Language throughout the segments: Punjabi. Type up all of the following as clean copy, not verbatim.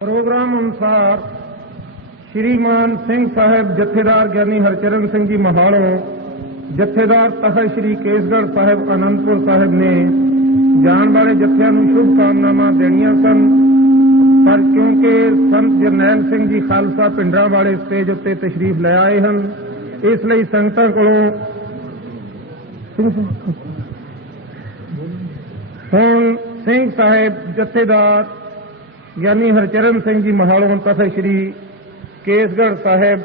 प्रोग्राम अनुसार श्रीमान सिंह साहब जत्थेदार ज्ञानी हरचरण सिंह जी महालों जत्थेदार तखत श्री केसगढ़ साहब आनंदपुर साहब ने जान वाले जत्थियां नूं शुभकामनावां देणियां सन, पर क्योंकि संत जरनैल सिंह जी खालसा पिंडरां वाले स्टेज उत्ते तशरीफ ले आए हैं, इसलिए संगतां कोलों हुण सिंह साहब जत्थेदार ज्ञानी हरचरण सिंह जी महालों तखत श्री केसगढ़ साहब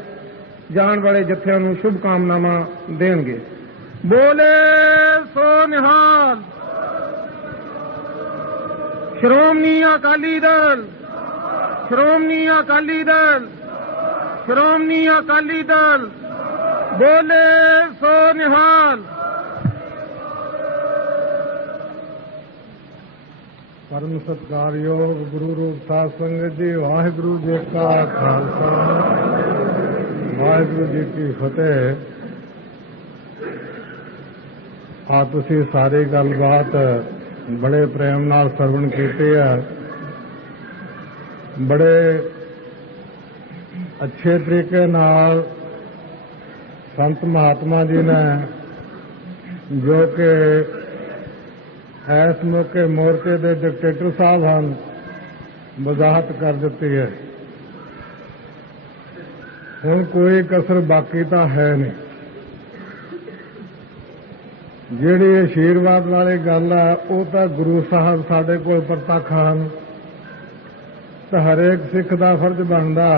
जान वाले जत्थियां नूं शुभकामनावां देणगे। बोले सो निहाल। श्रोमणी अकाली दल, श्रोमणी अकाली दल, श्रोमणी अकाली दल। बोले सो निहाल। परम सत्कारयोग गुरु रूप साध संगत जी, वाहिगुरु जी का खालसा वाहिगुरु जी की फतेह। आ तुसी सारी गलबात बड़े प्रेम नाल सरवण कीती है, बड़े अच्छे तरीके नाल संत महात्मा जी ने जो कि इस मौके मोर्चे के डिकटेटर साहब हैं वजाहत कर दी है। हुण कोई कसर बाकी तो है नहीं। जिहड़ी आशीर्वाद वाली गल है वो तो गुरु साहब साडे कोल प्रतख हैं, तो हरेक सिख का फर्ज बनता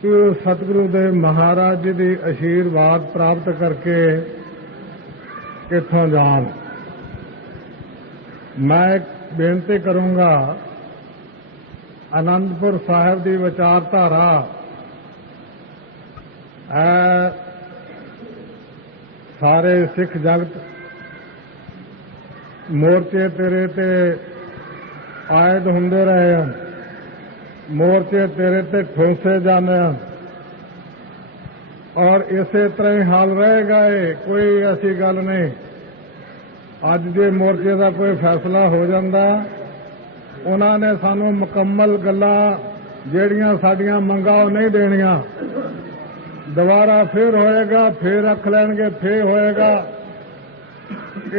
कि वो सतगुरु दे महाराज जी की आशीर्वाद प्राप्त करके इत्थों जान। मैं एक बेनती करूंगा, आनंदपुर साहब की विचारधारा सारे सिख जगत मोर्चे तेरे ते आयद होंदे रहे हैं, मोर्चे तेरे ते ठोसे जाने हैं और इसे तरह ही हाल रहेगा। कोई ऐसी गल नहीं। अज जे मोर्चे का कोई फैसला हो जाता, उन्होंने सानू मुकम्मल गल्लां जिहड़ियां साडियां मंगां नहीं देनियां। दोबारा फिर होएगा, फिर रख लेंगे, फिर होएगा।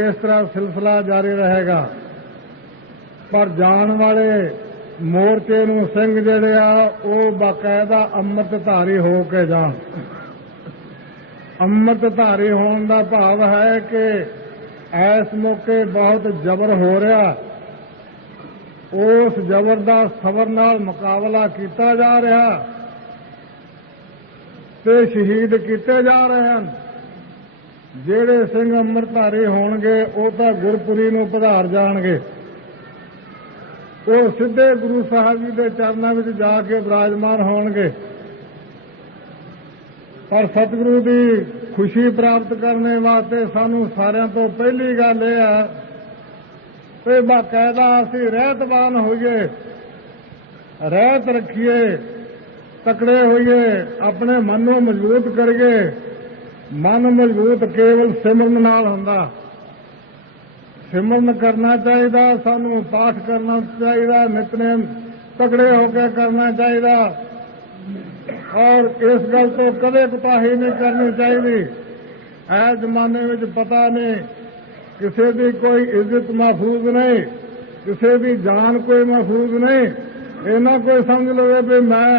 इस तरह सिलसिला जारी रहेगा। पर जान वाले मोर्चे नूं सिंह जिहड़े आ वो बाकायदा अमृतधारी हो के जाण। अमृतधारी होने का भाव है कि इस मौके बहुत जबर हो रहा, उस जबर का सबर नाल मुकाबला किया जा रहा ते शहीद किए जा रहे हैं। जेड़े सिंह अमृतधारी होणगे वो तो गुरपुरी नूं पधार जाणगे, वो सीधे गुरु साहब जी के चरणों में जाके विराजमान होणगे। पर सतगुरु की खुशी प्राप्त करने वास्ते सानू सारिਆਂ तो पहली गल यह है कि बाकायदा असीं रहतवान होइए, रहत रखिए, तकड़े होइए, अपने मन को मजबूत करिए। मन मजबूत केवल सिमरन नाल हुंदा। सिमरन करना चाहिए, सानू पाठ करना चाहिए, नितनेम तकड़े होकर करना चाहिए और इस गल तो कदे कोताही नहीं करनी चाहिए। इस जमाने में पता नहीं, किसी की कोई इज्जत महफूज नहीं, किसी की जान कोई महफूज नहीं। इन्ना कोई समझ लो भी मैं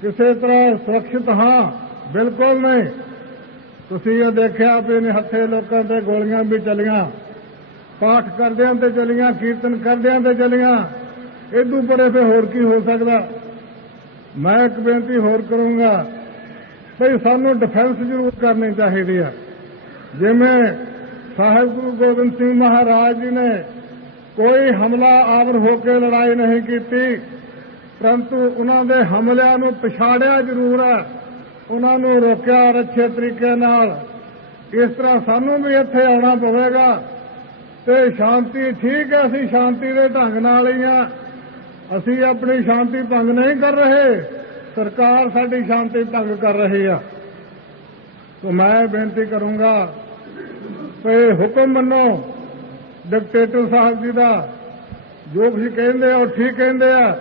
किसी तरह सुरक्षित हाँ, बिल्कुल नहीं। तुसीं ये देखा भी इन हथे लोगों से गोलियां भी चलियां, पाठ करदियां ते चलियां, कीर्तन करदियां ते चलियां। इदू परे फिर होर की हो सकता। मैं एक बेनती होर करूंगा भाई, सानू डिफेंस जरूर करनी चाहिए है। जिमें साहिब गुरु गोबिंद सिंह महाराज जी ने कोई हमला आवर होकर लड़ाई नहीं की, परंतु उन्होंने हमलियां नूं पछाड़िया जरूर है, उन्होंने रोकया और अच्छे तरीके नाल। इस तरह सानू भी इत्थे आना पवेगा ते शांति ठीक है। असीं शांति के ढंग नाल ही हां, असीं अपनी शांति भंग नहीं कर रहे, सरकार साडी शांति भंग कर रही है। तो मैं बेनती करूंगा कि हुक्म मनो डिकटेटर साहब जी का, ਜੋ ਕੁਝ ਕਹਿੰਦੇ ਆ ਉਹ ਠੀਕ ਕਹਿੰਦੇ ਆ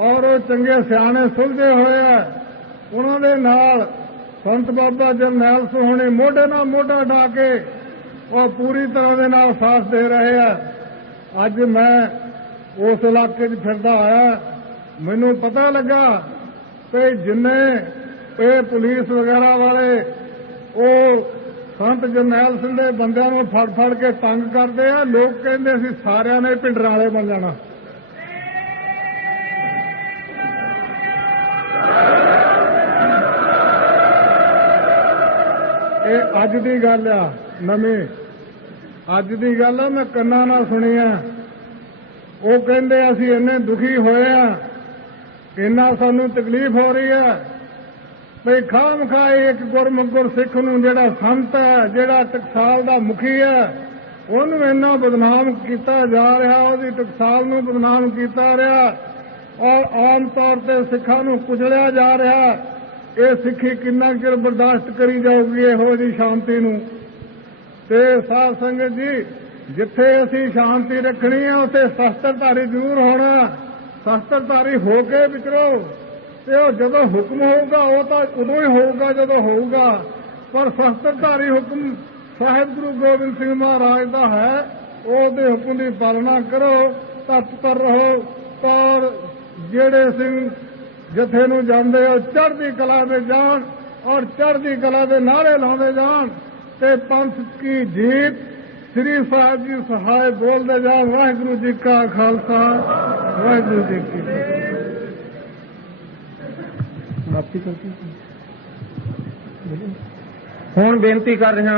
ਔਰ ਉਹ ਚੰਗੇ ਸਿਆਣੇ ਸੁਲਝੇ ਹੋਏ ਆ। ਉਹਨਾਂ ਦੇ ਨਾਲ ਸੰਤ ਬਾਬਾ ਜਰਨੈਲ ਸਿੰਘ ਹੁਣੇ ਮੋਢੇ ਨਾਲ ਮੋਢਾ ਢਾ ਕੇ ਉਹ ਪੂਰੀ ਤਰ੍ਹਾਂ ਦੇ ਨਾਲ ਸਾਥ ਦੇ ਰਹੇ ਆ। ਅੱਜ ਮੈਂ ਉਸ ਇਲਾਕੇ 'ਚ ਫਿਰਦਾ ਆਇਆ, ਮੈਨੂੰ ਪਤਾ ਲੱਗਾ ਕਿ ਜਿੰਨੇ ਇਹ ਪੁਲਿਸ ਵਗੈਰਾ ਵਾਲੇ ਉਹ ਸੰਤ ਜਰਨੈਲ ਸਿੰਘ ਦੇ ਬੰਦਿਆਂ ਨੂੰ ਫੜ ਫੜ ਕੇ ਤੰਗ ਕਰਦੇ ਆ। ਲੋਕ ਕਹਿੰਦੇ ਅਸੀਂ ਸਾਰਿਆਂ ਨੇ ਭਿੰਡਰਾਂ ਵਾਲੇ ਬਣ ਜਾਣਾ। ਇਹ ਅੱਜ ਦੀ ਗੱਲ ਆ, ਨਵੀਂ ਅੱਜ ਦੀ ਗੱਲ ਆ, ਮੈਂ ਕੰਨਾਂ ਨਾਲ ਸੁਣੀ ਆ। ਉਹ ਕਹਿੰਦੇ ਅਸੀਂ ਇੰਨੇ ਦੁਖੀ ਹੋਏ ਆ, ਇੰਨਾ ਸਾਨੂੰ ਤਕਲੀਫ ਹੋ ਰਹੀ ਹੈ ਭਈ ਖਾਮ ਖਾਏ ਇੱਕ ਗੁਰਮੁਖਰ ਸਿੱਖ ਨੂੰ ਜਿਹੜਾ ਸੰਤ ਹੈ, ਜਿਹੜਾ ਟਕਸਾਲ ਦਾ ਮੁਖੀ ਹੈ, ਉਹਨੂੰ ਇੰਨਾ ਬਦਨਾਮ ਕੀਤਾ ਜਾ ਰਿਹਾ, ਉਹਦੀ ਟਕਸਾਲ ਨੂੰ ਬਦਨਾਮ ਕੀਤਾ ਰਿਹਾ ਔਰ ਆਮ ਤੌਰ ਤੇ ਸਿੱਖਾਂ ਨੂੰ ਕੁਚਲਿਆ ਜਾ ਰਿਹਾ। ਇਹ ਸਿੱਖੀ ਕਿੰਨਾ ਚਿਰ ਬਰਦਾਸ਼ਤ ਕਰੀ ਜਾਊਗੀ ਇਹੋ ਜਿਹੀ ਸ਼ਾਂਤੀ ਨੂੰ? ਤੇ ਸਾਧ ਸੰਗਤ ਜੀ, ਜਿੱਥੇ ਅਸੀਂ ਸ਼ਾਂਤੀ ਰੱਖਣੀ ਹੈ ਉੱਥੇ ਸ਼ਸਤਰਧਾਰੀ ਜ਼ਰੂਰ ਹੋਣਾ। ਸ਼ਸਤਰਧਾਰੀ ਹੋ ਕੇ ਵਿਚਰੋ ਤੇ ਉਹ ਜਦੋਂ ਹੁਕਮ ਹੋਊਗਾ ਉਹ ਤਾਂ ਉਦੋਂ ਹੀ ਹੋਊਗਾ ਜਦੋਂ ਹੋਊਗਾ, ਪਰ ਸ਼ਸਤਰਧਾਰੀ ਹੁਕਮ ਸਾਹਿਬ ਗੁਰੂ ਗੋਬਿੰਦ ਸਿੰਘ ਮਹਾਰਾਜ ਦਾ ਹੈ। ਉਹਦੇ ਹੁਕਮ ਦੀ ਪਾਲਣਾ ਕਰੋ, ਤਤਪਰ ਰਹੋ। ਪਰ ਜਿਹੜੇ ਸਿੰਘ ਜਥੇ ਨੂੰ ਜਾਂਦੇ ਹੋ ਚੜ੍ਹਦੀ ਕਲਾ ਦੇ ਜਾਣ ਔਰ ਚੜ੍ਹਦੀ ਕਲਾ ਦੇ ਨਾਅਰੇ ਲਾਉਂਦੇ ਜਾਣ ਤੇ ਪੰਥ ਕੀ ਜੀਤ ਸ੍ਰੀ ਸਾਹਿਬ ਜੀ ਸਹਾਇ ਬੋਲਦੇ ਜਾਣ। ਵਾਹਿਗੁਰੂ ਜੀ ਕਾ ਖਾਲਸਾ, ਵਾਹਿਗੁਰੂ ਜੀ ਕੀ ਫਤਿਹ। ਹੁਣ ਬੇਨਤੀ ਕਰ ਰਿਹਾ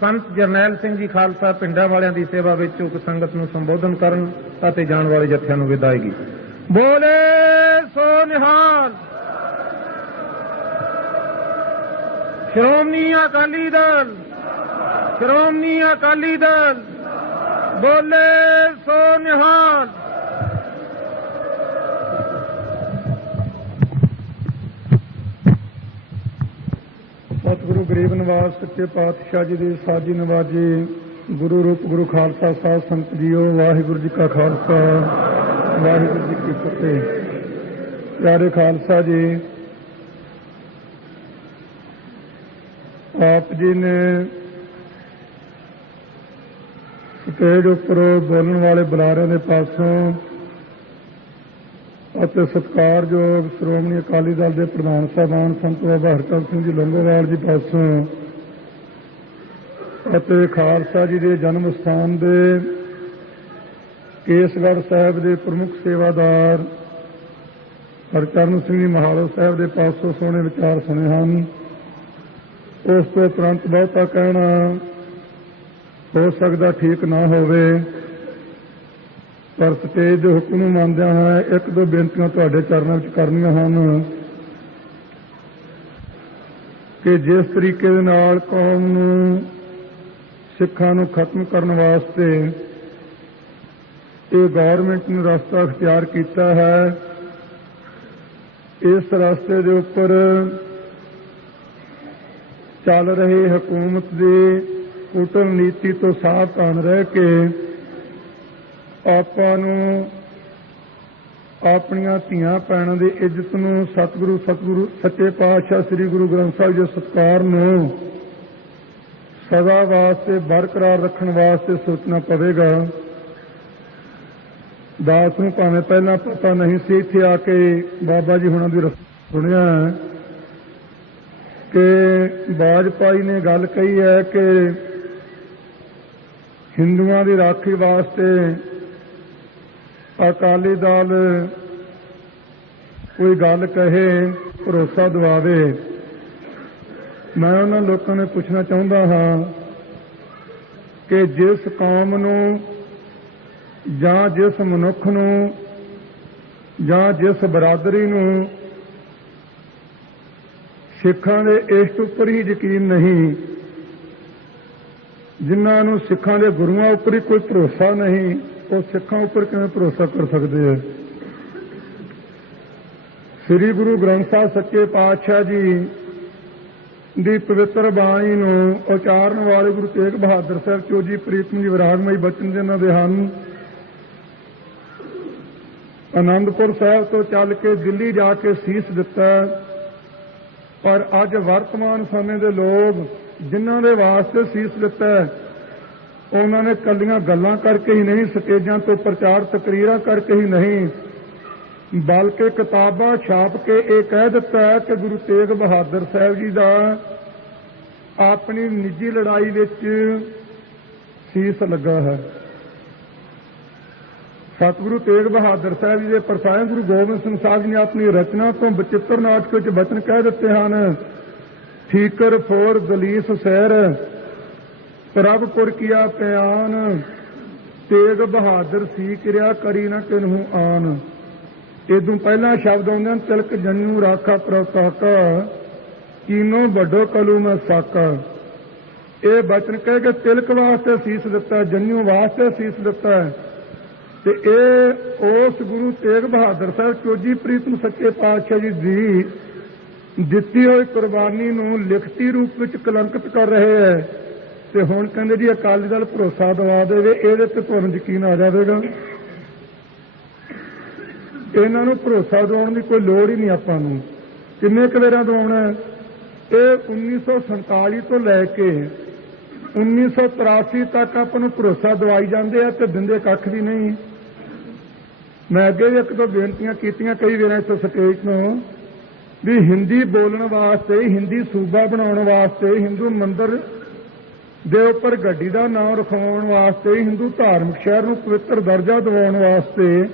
ਸੰਤ ਜਰਨੈਲ ਸਿੰਘ ਜੀ ਖਾਲਸਾ ਪਿੰਡਾਂ ਵਾਲਿਆਂ ਦੀ ਸੇਵਾ ਵਿੱਚ ਉਕ ਸੰਗਤ ਨੂੰ ਸੰਬੋਧਨ ਕਰਨ ਅਤੇ ਜਾਣ ਵਾਲੇ ਜਥਿਆਂ ਨੂੰ ਵਿਦਾਇਗੀ। ਬੋਲੇ ਸੋ ਨਿਹਾਲ। ਸ਼੍ਰੋਮਣੀ ਅਕਾਲੀ ਦਲ, ਸ਼੍ਰੋਮਣੀ ਅਕਾਲੀ ਦਲ। ਬੋਲੇ ਸੋ ਨਿਹਾਲ। ਸਤਿਗੁਰੂ ਗਰੀਬ ਨਿਵਾਸ ਸੱਚੇ ਪਾਤਸ਼ਾਹ ਜੀ ਦੇ ਸਾਜੀ ਨਵਾਜੇ ਗੁਰੂ ਰੂਪ ਗੁਰੂ ਖਾਲਸਾ ਸਾਹਿਬ ਸੰਤ ਜੀਓ, ਵਾਹਿਗੁਰੂ ਜੀ ਕਾ ਖਾਲਸਾ, ਵਾਹਿਗੁਰੂ ਜੀ ਕੀ ਫਤਿਹ। ਪਿਆਰੇ ਖਾਲਸਾ ਜੀ, ਆਪ ਜੀ ਨੇ ਸਟੇਜ ਉੱਪਰ ਬੋਲਣ ਵਾਲੇ ਬੁਲਾਰਿਆਂ ਦੇ ਪਾਸੋਂ ਅਤੇ ਸਤਿਕਾਰਯੋਗ ਸ਼੍ਰੋਮਣੀ ਅਕਾਲੀ ਦਲ ਦੇ ਪ੍ਰਧਾਨ ਸਾਹਿਬਾਨ ਸੰਤ ਬਾਬਾ ਹਰਚੰਦ ਸਿੰਘ ਜੀ ਲੌਂਗੋਵਾਲ ਜੀ ਪਾਸੋਂ ਅਤੇ ਖਾਲਸਾ ਜੀ ਦੇ ਜਨਮ ਸਥਾਨ ਦੇ ਕੇਸਗੜ੍ਹ ਸਾਹਿਬ ਦੇ ਪ੍ਰਮੁੱਖ ਸੇਵਾਦਾਰ ਹਰਚਰਨ ਸਿੰਘ ਜੀ ਮਹਾਲੋ ਸਾਹਿਬ ਦੇ ਪਾਸੋਂ ਸੋਹਣੇ ਵਿਚਾਰ ਸੁਣੇ ਹਨ। ਉਸ ਤੋਂ ਤੁਰੰਤ ਬਹੁਤਾ ਕਹਿਣਾ ਹੋ ਸਕਦਾ ਠੀਕ ਨਾ ਹੋਵੇ, ਪਰ ਸਟੇਜ ਦੇ ਹੁਕਮ ਨੂੰ ਮੰਨਦਿਆਂ ਹੋਇਆ ਇੱਕ ਦੋ ਬੇਨਤੀਆਂ ਤੁਹਾਡੇ ਚਰਨਾਂ ਵਿੱਚ ਕਰਨੀਆਂ ਹਨ ਕਿ ਜਿਸ ਤਰੀਕੇ ਦੇ ਨਾਲ ਕੌਮ ਨੂੰ, ਸਿੱਖਾਂ ਨੂੰ ਖਤਮ ਕਰਨ ਵਾਸਤੇ ਇਹ ਗੌਰਮੈਂਟ ਨੇ ਰਸਤਾ ਅਖਤਿਆਰ ਕੀਤਾ ਹੈ, ਇਸ ਰਸਤੇ ਦੇ ਉੱਪਰ ਚੱਲ ਰਹੀ ਹਕੂਮਤ ਦੀ ਕੂਟਨੀਤੀ ਤੋਂ ਸਾਵਧਾਨ ਰਹਿ ਕੇ ਆਪਾਂ ਨੂੰ ਆਪਣੀਆਂ ਧੀਆਂ ਭੈਣਾਂ ਦੀ ਇੱਜ਼ਤ ਨੂੰ, ਸਤਿਗੁਰੂ ਸੱਚੇ ਪਾਤਸ਼ਾਹ ਸ੍ਰੀ ਗੁਰੂ ਗ੍ਰੰਥ ਸਾਹਿਬ ਦੇ ਸਤਿਕਾਰ ਨੂੰ ਸਦਾ ਵਾਸਤੇ ਬਰਕਰਾਰ ਰੱਖਣ ਵਾਸਤੇ ਸੋਚਣਾ ਪਵੇਗਾ। ਦਾਸ ਨੂੰ ਭਾਵੇਂ ਪਹਿਲਾਂ ਪਤਾ ਨਹੀਂ ਸੀ, ਇੱਥੇ ਆ ਕੇ ਬਾਬਾ ਜੀ ਹੁਣਾਂ ਦੀ ਸੁਣਿਆ ਕਿ ਵਾਜਪਾਈ ਨੇ ਗੱਲ ਕਹੀ ਹੈ ਕਿ ਹਿੰਦੂਆਂ ਦੀ ਰਾਖੀ ਵਾਸਤੇ ਅਕਾਲੀ ਦਲ ਕੋਈ ਗੱਲ ਕਹੇ, ਭਰੋਸਾ ਦਿਵਾਵੇ। ਮੈਂ ਉਹਨਾਂ ਲੋਕਾਂ ਨੂੰ ਪੁੱਛਣਾ ਚਾਹੁੰਦਾ ਹਾਂ ਕਿ ਜਿਸ ਕੌਮ ਨੂੰ ਜਾਂ ਜਿਸ ਮਨੁੱਖ ਨੂੰ ਜਾਂ ਜਿਸ ਬਰਾਦਰੀ ਨੂੰ ਸਿੱਖਾਂ ਦੇ ਇਸ਼ਟ ਉੱਪਰ ਹੀ ਯਕੀਨ ਨਹੀਂ, ਜਿਨ੍ਹਾਂ ਨੂੰ ਸਿੱਖਾਂ ਦੇ ਗੁਰੂਆਂ ਉੱਪਰ ਹੀ ਕੋਈ ਭਰੋਸਾ ਨਹੀਂ, ਉਹ ਸਿੱਖਾਂ ਉੱਪਰ ਕਿਵੇਂ ਭਰੋਸਾ ਕਰ ਸਕਦੇ ਹੈ? ਸ੍ਰੀ ਗੁਰੂ ਗ੍ਰੰਥ ਸਾਹਿਬ ਸੱਚੇ ਪਾਤਸ਼ਾਹ ਜੀ ਦੀ ਪਵਿੱਤਰ ਬਾਣੀ ਨੂੰ ਉਚਾਰਨ ਵਾਲੇ ਗੁਰੂ ਤੇਗ ਬਹਾਦਰ ਸਾਹਿਬ ਚੋਜੀ ਪ੍ਰੀਤਮ ਜੀ ਵਿਰਾਗਮਈ ਬਚਨ ਜਿਹਨਾਂ ਦੇ ਹਨ ਆਨੰਦਪੁਰ ਸਾਹਿਬ ਤੋਂ ਚੱਲ ਕੇ ਦਿੱਲੀ ਜਾ ਕੇ ਸੀਸ ਦਿੱਤਾ। ਪਰ ਅੱਜ ਵਰਤਮਾਨ ਸਮੇਂ ਦੇ ਲੋਕ ਜਿਨ੍ਹਾਂ ਦੇ ਵਾਸਤੇ ਸੀਸ ਦਿੱਤਾ ਉਹਨਾਂ ਨੇ ਕੱਲੀਆਂ ਗੱਲਾਂ ਕਰਕੇ ਹੀ ਨਹੀਂ, ਸਟੇਜਾਂ ਤੋਂ ਪ੍ਰਚਾਰ ਤਕਰੀਰਾਂ ਕਰਕੇ ਹੀ ਨਹੀਂ, ਬਲਕਿ ਕਿਤਾਬਾਂ ਛਾਪ ਕੇ ਇਹ ਕਹਿ ਦਿੱਤਾ ਹੈ ਕਿ ਗੁਰੂ ਤੇਗ ਬਹਾਦਰ ਸਾਹਿਬ ਜੀ ਦਾ ਆਪਣੀ ਨਿੱਜੀ ਲੜਾਈ ਵਿੱਚ ਸੀਸ ਲੱਗਾ ਹੈ। ਸਤਿਗੁਰੂ ਤੇਗ ਬਹਾਦਰ ਸਾਹਿਬ ਜੀ ਦੇ ਪਰਸਾਏ ਗੁਰੂ ਗੋਬਿੰਦ ਸਿੰਘ ਸਾਹਿਬ ਜੀ ਨੇ ਆਪਣੀ ਰਚਨਾ ਤੋਂ ਬਚਿੱਤਰ ਨਾਟਕ ਵਿੱਚ ਬਚਨ ਕਹਿ ਦਿੱਤੇ ਹਨ, ਠੀਕਰ ਫੋਰ ਦਲੀਸ ਸੈਰ ਪ੍ਰਭ ਪੁਰ ਕੀਆ ਪਿਆਨ, ਤੇਗ ਬਹਾਦਰ ਸੀ ਕਿਰਿਆ ਕਰੀ ਨਾ ਕਿਨਹੂ ਆਨ। ਇਦੋਂ ਪਹਿਲਾਂ ਸ਼ਬਦ ਆਉਂਦੇ ਹਨ, ਤਿਲਕ ਜਨੂ ਰਾਖਾ ਪ੍ਰਤਾਕਾ ਕੀਨੋ ਵੱਡੋ ਕਲੂ ਮੈਂ ਸਾਕਾ। ਇਹ ਬਚਨ ਕਹਿ ਕੇ ਤਿਲਕ ਵਾਸਤੇ ਸੀਸ ਦਿੱਤਾ, ਜਨੂ ਵਾਸਤੇ ਸੀਸ ਦਿੱਤਾ ਤੇ ਇਹ ਉਸ ਗੁਰੂ ਤੇਗ ਬਹਾਦਰ ਸਾਹਿਬ ਚੋਜੀ ਪ੍ਰੀਤਮ ਸੱਚੇ ਪਾਤਸ਼ਾਹ ਜੀ ਦੀ ਦਿੱਤੀ ਹੋਈ ਕੁਰਬਾਨੀ ਨੂੰ ਲਿਖਤੀ ਰੂਪ ਵਿੱਚ ਕਲੰਕਿਤ ਕਰ ਰਹੇ ਹੈ। ਤੇ ਹੁਣ ਕਹਿੰਦੇ ਜੀ ਅਕਾਲੀ ਦਲ ਭਰੋਸਾ ਦਿਵਾ ਦੇਵੇ, ਇਹਦੇ ਤੇ ਤੁਹਾਨੂੰ ਯਕੀਨ ਆ ਜਾਵੇਗਾ। ਇਹਨਾਂ ਨੂੰ ਭਰੋਸਾ ਦਿਵਾਉਣ ਦੀ ਕੋਈ ਲੋੜ ਹੀ ਨਹੀਂ ਆਪਾਂ ਨੂੰ। ਕਿੰਨੇ ਕੁ ਵੇਰਾਂ ਦਿਵਾਉਣਾ? ਇਹ 1947 ਤੋਂ ਲੈ ਕੇ 1983 ਤੱਕ ਆਪਾਂ ਨੂੰ ਭਰੋਸਾ ਦਵਾਈ ਜਾਂਦੇ ਆ ਤੇ ਦਿੰਦੇ ਕੱਖ ਵੀ ਨਹੀਂ। ਮੈਂ ਅੱਗੇ ਵੀ ਇੱਕ ਦੋ ਬੇਨਤੀਆਂ ਕੀਤੀਆਂ ਕਈ ਵਾਰ ਇਸ ਸਟੇਜ ਤੋਂ ਵੀ ਹਿੰਦੀ ਬੋਲਣ ਵਾਸਤੇ, ਹਿੰਦੀ ਸੂਬਾ ਬਣਾਉਣ ਵਾਸਤੇ, ਹਿੰਦੂ ਮੰਦਿਰ ਦੇ ਉੱਪਰ ਗੱਡੀ ਦਾ ਨਾਮ ਰਖਵਾਉਣ ਵਾਸਤੇ, ਹਿੰਦੂ ਧਾਰਮਿਕ ਸ਼ਹਿਰ ਨੂੰ ਪਵਿੱਤਰ ਦਰਜਾ ਦਿਵਾਉਣ ਵਾਸਤੇ,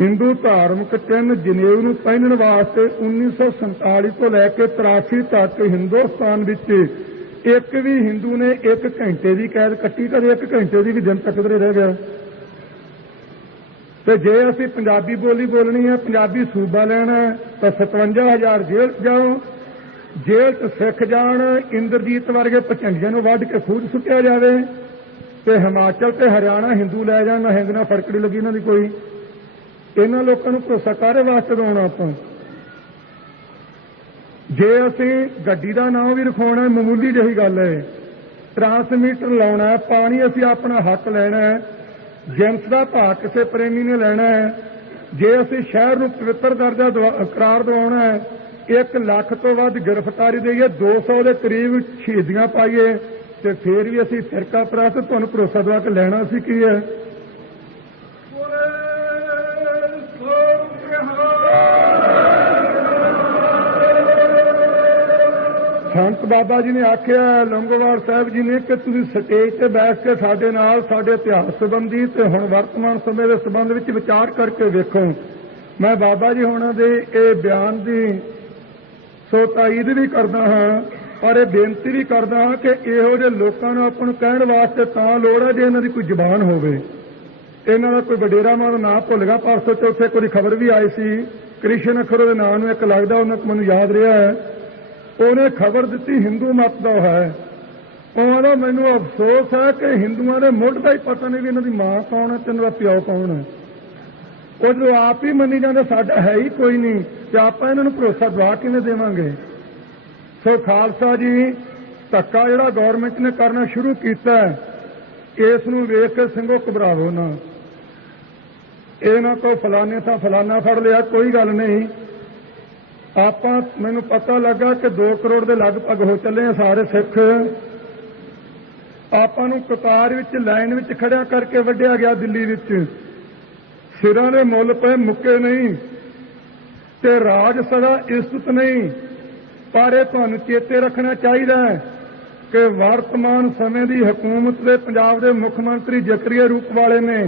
ਹਿੰਦੂ ਧਾਰਮਿਕ ਚਿੰਨ੍ਹ ਜਨੇਊ ਨੂੰ ਪਹਿਨਣ ਵਾਸਤੇ 1947 ਤੋਂ ਲੈ ਕੇ 83 ਤੱਕ ਹਿੰਦੁਸਤਾਨ ਵਿੱਚ ਇੱਕ ਵੀ ਹਿੰਦੂ ਨੇ 1 ਘੰਟੇ ਦੀ ਕੈਦ ਕੱਟੀ, ਕਦੇ 1 ਘੰਟੇ ਦੀ ਵੀ ਦਿਨ ਤੱਕ ਨਹੀਂ ਰਹਿ ਗਿਆ। ਤੇ ਜੇ ਅਸੀਂ ਪੰਜਾਬੀ ਬੋਲੀ ਬੋਲਣੀ ਹੈ, ਪੰਜਾਬੀ ਸੂਬਾ ਲੈਣਾ ਤਾਂ 57,000 ਜੇਲ੍ਹ ਜਾਓ, ਜੇਲ੍ਹ 'ਚ ਸਿੱਖ ਜਾਣ, ਇੰਦਰਜੀਤ ਵਰਗੇ ਭਚੰਡੀਆਂ ਨੂੰ ਵੱਢ ਕੇ ਖੂਜ ਸੁੱਟਿਆ ਜਾਵੇ ਤੇ ਹਿਮਾਚਲ ਤੇ ਹਰਿਆਣਾ ਹਿੰਦੂ ਲੈ ਜਾਣ, ਨਾ ਹਿੰਦ ਨਾਲ ਫੜਕੜੀ ਲੱਗੀ ਇਹਨਾਂ ਦੀ ਕੋਈ। ਇਹਨਾਂ ਲੋਕਾਂ ਨੂੰ ਭਰੋਸਾ ਕਾਹਦੇ ਵਾਸਤੇ ਦਿਵਾਉਣਾ ਆਪਾਂ? ਜੇ ਅਸੀਂ ਗੱਡੀ ਦਾ ਨਾਮ ਵੀ ਰਖਾਉਣਾ, ਮਾਮੂਲੀ ਜਿਹੀ ਗੱਲ ਹੈ, ਟਰਾਂਸਮੀਟਰ ਲਾਉਣਾ, ਪਾਣੀ ਅਸੀਂ ਆਪਣਾ ਹੱਕ ਲੈਣਾ ਹੈ, ਜਿੰਸ ਦਾ ਭਾਅ ਕਿਸੇ ਪ੍ਰੇਮੀ ਨੇ ਲੈਣਾ ਹੈ, ਜੇ ਅਸੀਂ ਸ਼ਹਿਰ ਨੂੰ ਪਵਿੱਤਰ ਦਰਜਾ ਕਰਾਰ ਦਿਵਾਉਣਾ ਹੈ, 1 ਲੱਖ ਤੋਂ ਵੱਧ ਗ੍ਰਿਫਤਾਰੀ ਦੇਈਏ, 200 ਦੇ ਕਰੀਬ ਸ਼ਹੀਦੀਆਂ ਪਾਈਏ ਤੇ ਫੇਰ ਵੀ ਅਸੀਂ ਫਿਰਕਾ ਪ੍ਰਸਤ ਤੁਹਾਨੂੰ ਭਰੋਸਾ ਦਵਾ ਕੇ ਲੈਣਾ ਸੀ ਕੀ ਹੈ? ਸੰਤ ਬਾਬਾ ਜੀ ਨੇ ਆਖਿਆ, ਲੰਗੋਵਾਲ ਸਾਹਿਬ ਜੀ ਨੇ, ਕਿ ਤੁਸੀਂ ਸਟੇਜ ਤੇ ਬੈਠ ਕੇ ਸਾਡੇ ਨਾਲ ਸਾਡੇ ਇਤਿਹਾਸ ਸੰਬੰਧੀ ਤੇ ਹੁਣ ਵਰਤਮਾਨ ਸਮੇਂ ਦੇ ਸੰਬੰਧ ਵਿੱਚ ਵਿਚਾਰ ਕਰਕੇ ਵੇਖੋ। ਮੈਂ ਬਾਬਾ ਜੀ ਹੋਣਾ ਦੇ ਇਹ ਬਿਆਨ ਦੀ ਸੋ ਤਾਈਦ ਵੀ ਕਰਦਾ ਹਾਂ, ਪਰ ਇਹ ਬੇਨਤੀ ਵੀ ਕਰਦਾ ਹਾਂ ਕਿ ਇਹੋ ਜਿਹੇ ਲੋਕਾਂ ਨੂੰ ਆਪਾਂ ਨੂੰ ਕਹਿਣ ਵਾਸਤੇ ਤਾਂ ਲੋੜ ਹੈ ਜੇ ਇਹਨਾਂ ਦੀ ਕੋਈ ਜ਼ੁਬਾਨ ਹੋਵੇ। ਇਹਨਾਂ ਦਾ ਕੋਈ ਵਡੇਰਾ ਮਾਂ ਦਾ ਨਾਂ ਭੁੱਲ ਗਿਆ, ਪਰਸੋਂ ਚੌਥੇ ਕੋਈ ਖਬਰ ਵੀ ਆਈ ਸੀ, ਕ੍ਰਿਸ਼ਨ ਅਖਰੋ ਦੇ ਨਾਂ ਨੂੰ ਇੱਕ ਲੱਗਦਾ, ਉਹਨਾਂ ਨੂੰ ਮੈਨੂੰ ਯਾਦ ਰਿਹਾ ਹੈ, ਉਹਨੇ ਖਬਰ ਦਿੱਤੀ ਹਿੰਦੂ ਮਤ ਦਾ ਹੈ। ਉਹਦਾ ਮੈਨੂੰ ਅਫਸੋਸ ਹੈ ਕਿ ਹਿੰਦੂਆਂ ਦੇ ਮੁੱਢ ਦਾ ਹੀ ਪਤਾ ਨਹੀਂ ਵੀ ਇਹਨਾਂ ਦੀ ਮਾਂ ਕੌਣ ਹੈ ਤੇ ਇਹਨਾਂ ਦਾ ਪਿਓ ਕੌਣ ਹੈ। ਉਹ ਜੋ ਆਪ ਹੀ ਮੰਨੀ ਜਾਂਦੇ ਸਾਡਾ ਹੈ ਹੀ ਕੋਈ ਨਹੀਂ, ਤੇ ਆਪਾਂ ਇਹਨਾਂ ਨੂੰ ਭਰੋਸਾ ਦਵਾ ਕਿਵੇਂ ਦੇਵਾਂਗੇ? ਸੋ ਖਾਲਸਾ ਜੀ, ਧੱਕਾ ਜਿਹੜਾ ਗੌਰਮੈਂਟ ਨੇ ਕਰਨਾ ਸ਼ੁਰੂ ਕੀਤਾ ਹੈ, ਇਸ ਨੂੰ ਵੇਖ ਕੇ ਸਿੰਘੋ ਘਬਰਾਵੋ ਨਾ। ਇਹ ਨਾ ਕਹੋ ਫਲਾਣੇ ਥਾਂ ਫਲਾਣਾ ਫੜ ਲਿਆ, ਕੋਈ ਗੱਲ ਨਹੀਂ। ਆਪਾਂ ਮੈਨੂੰ ਪਤਾ ਲੱਗਾ ਕਿ 2 ਕਰੋੜ ਦੇ ਲਗਭਗ ਹੋ ਚੱਲੇ ਆ ਸਾਰੇ ਸਿੱਖ। ਆਪਾਂ ਨੂੰ ਕਤਾਰ ਵਿੱਚ ਲਾਈਨ ਵਿੱਚ ਖੜਿਆ ਕਰਕੇ ਵੱਢਿਆ ਗਿਆ ਦਿੱਲੀ ਵਿੱਚ। ਸਿਰਾਂ ਦੇ ਮੁੱਲ ਪਏ ਮੁੱਕੇ ਨਹੀਂ ਤੇ ਰਾਜ ਸਦਾ ਇਜ਼ਤ ਨਹੀਂ। ਪਰ ਇਹ ਤੁਹਾਨੂੰ ਚੇਤੇ ਰੱਖਣਾ ਚਾਹੀਦਾ ਹੈ ਕਿ ਵਰਤਮਾਨ ਸਮੇਂ ਦੀ ਹਕੂਮਤ ਦੇ ਪੰਜਾਬ ਦੇ ਮੁੱਖ ਮੰਤਰੀ ਜ਼ਕਰੀਆ ਰੂਪ ਵਾਲੇ ਨੇ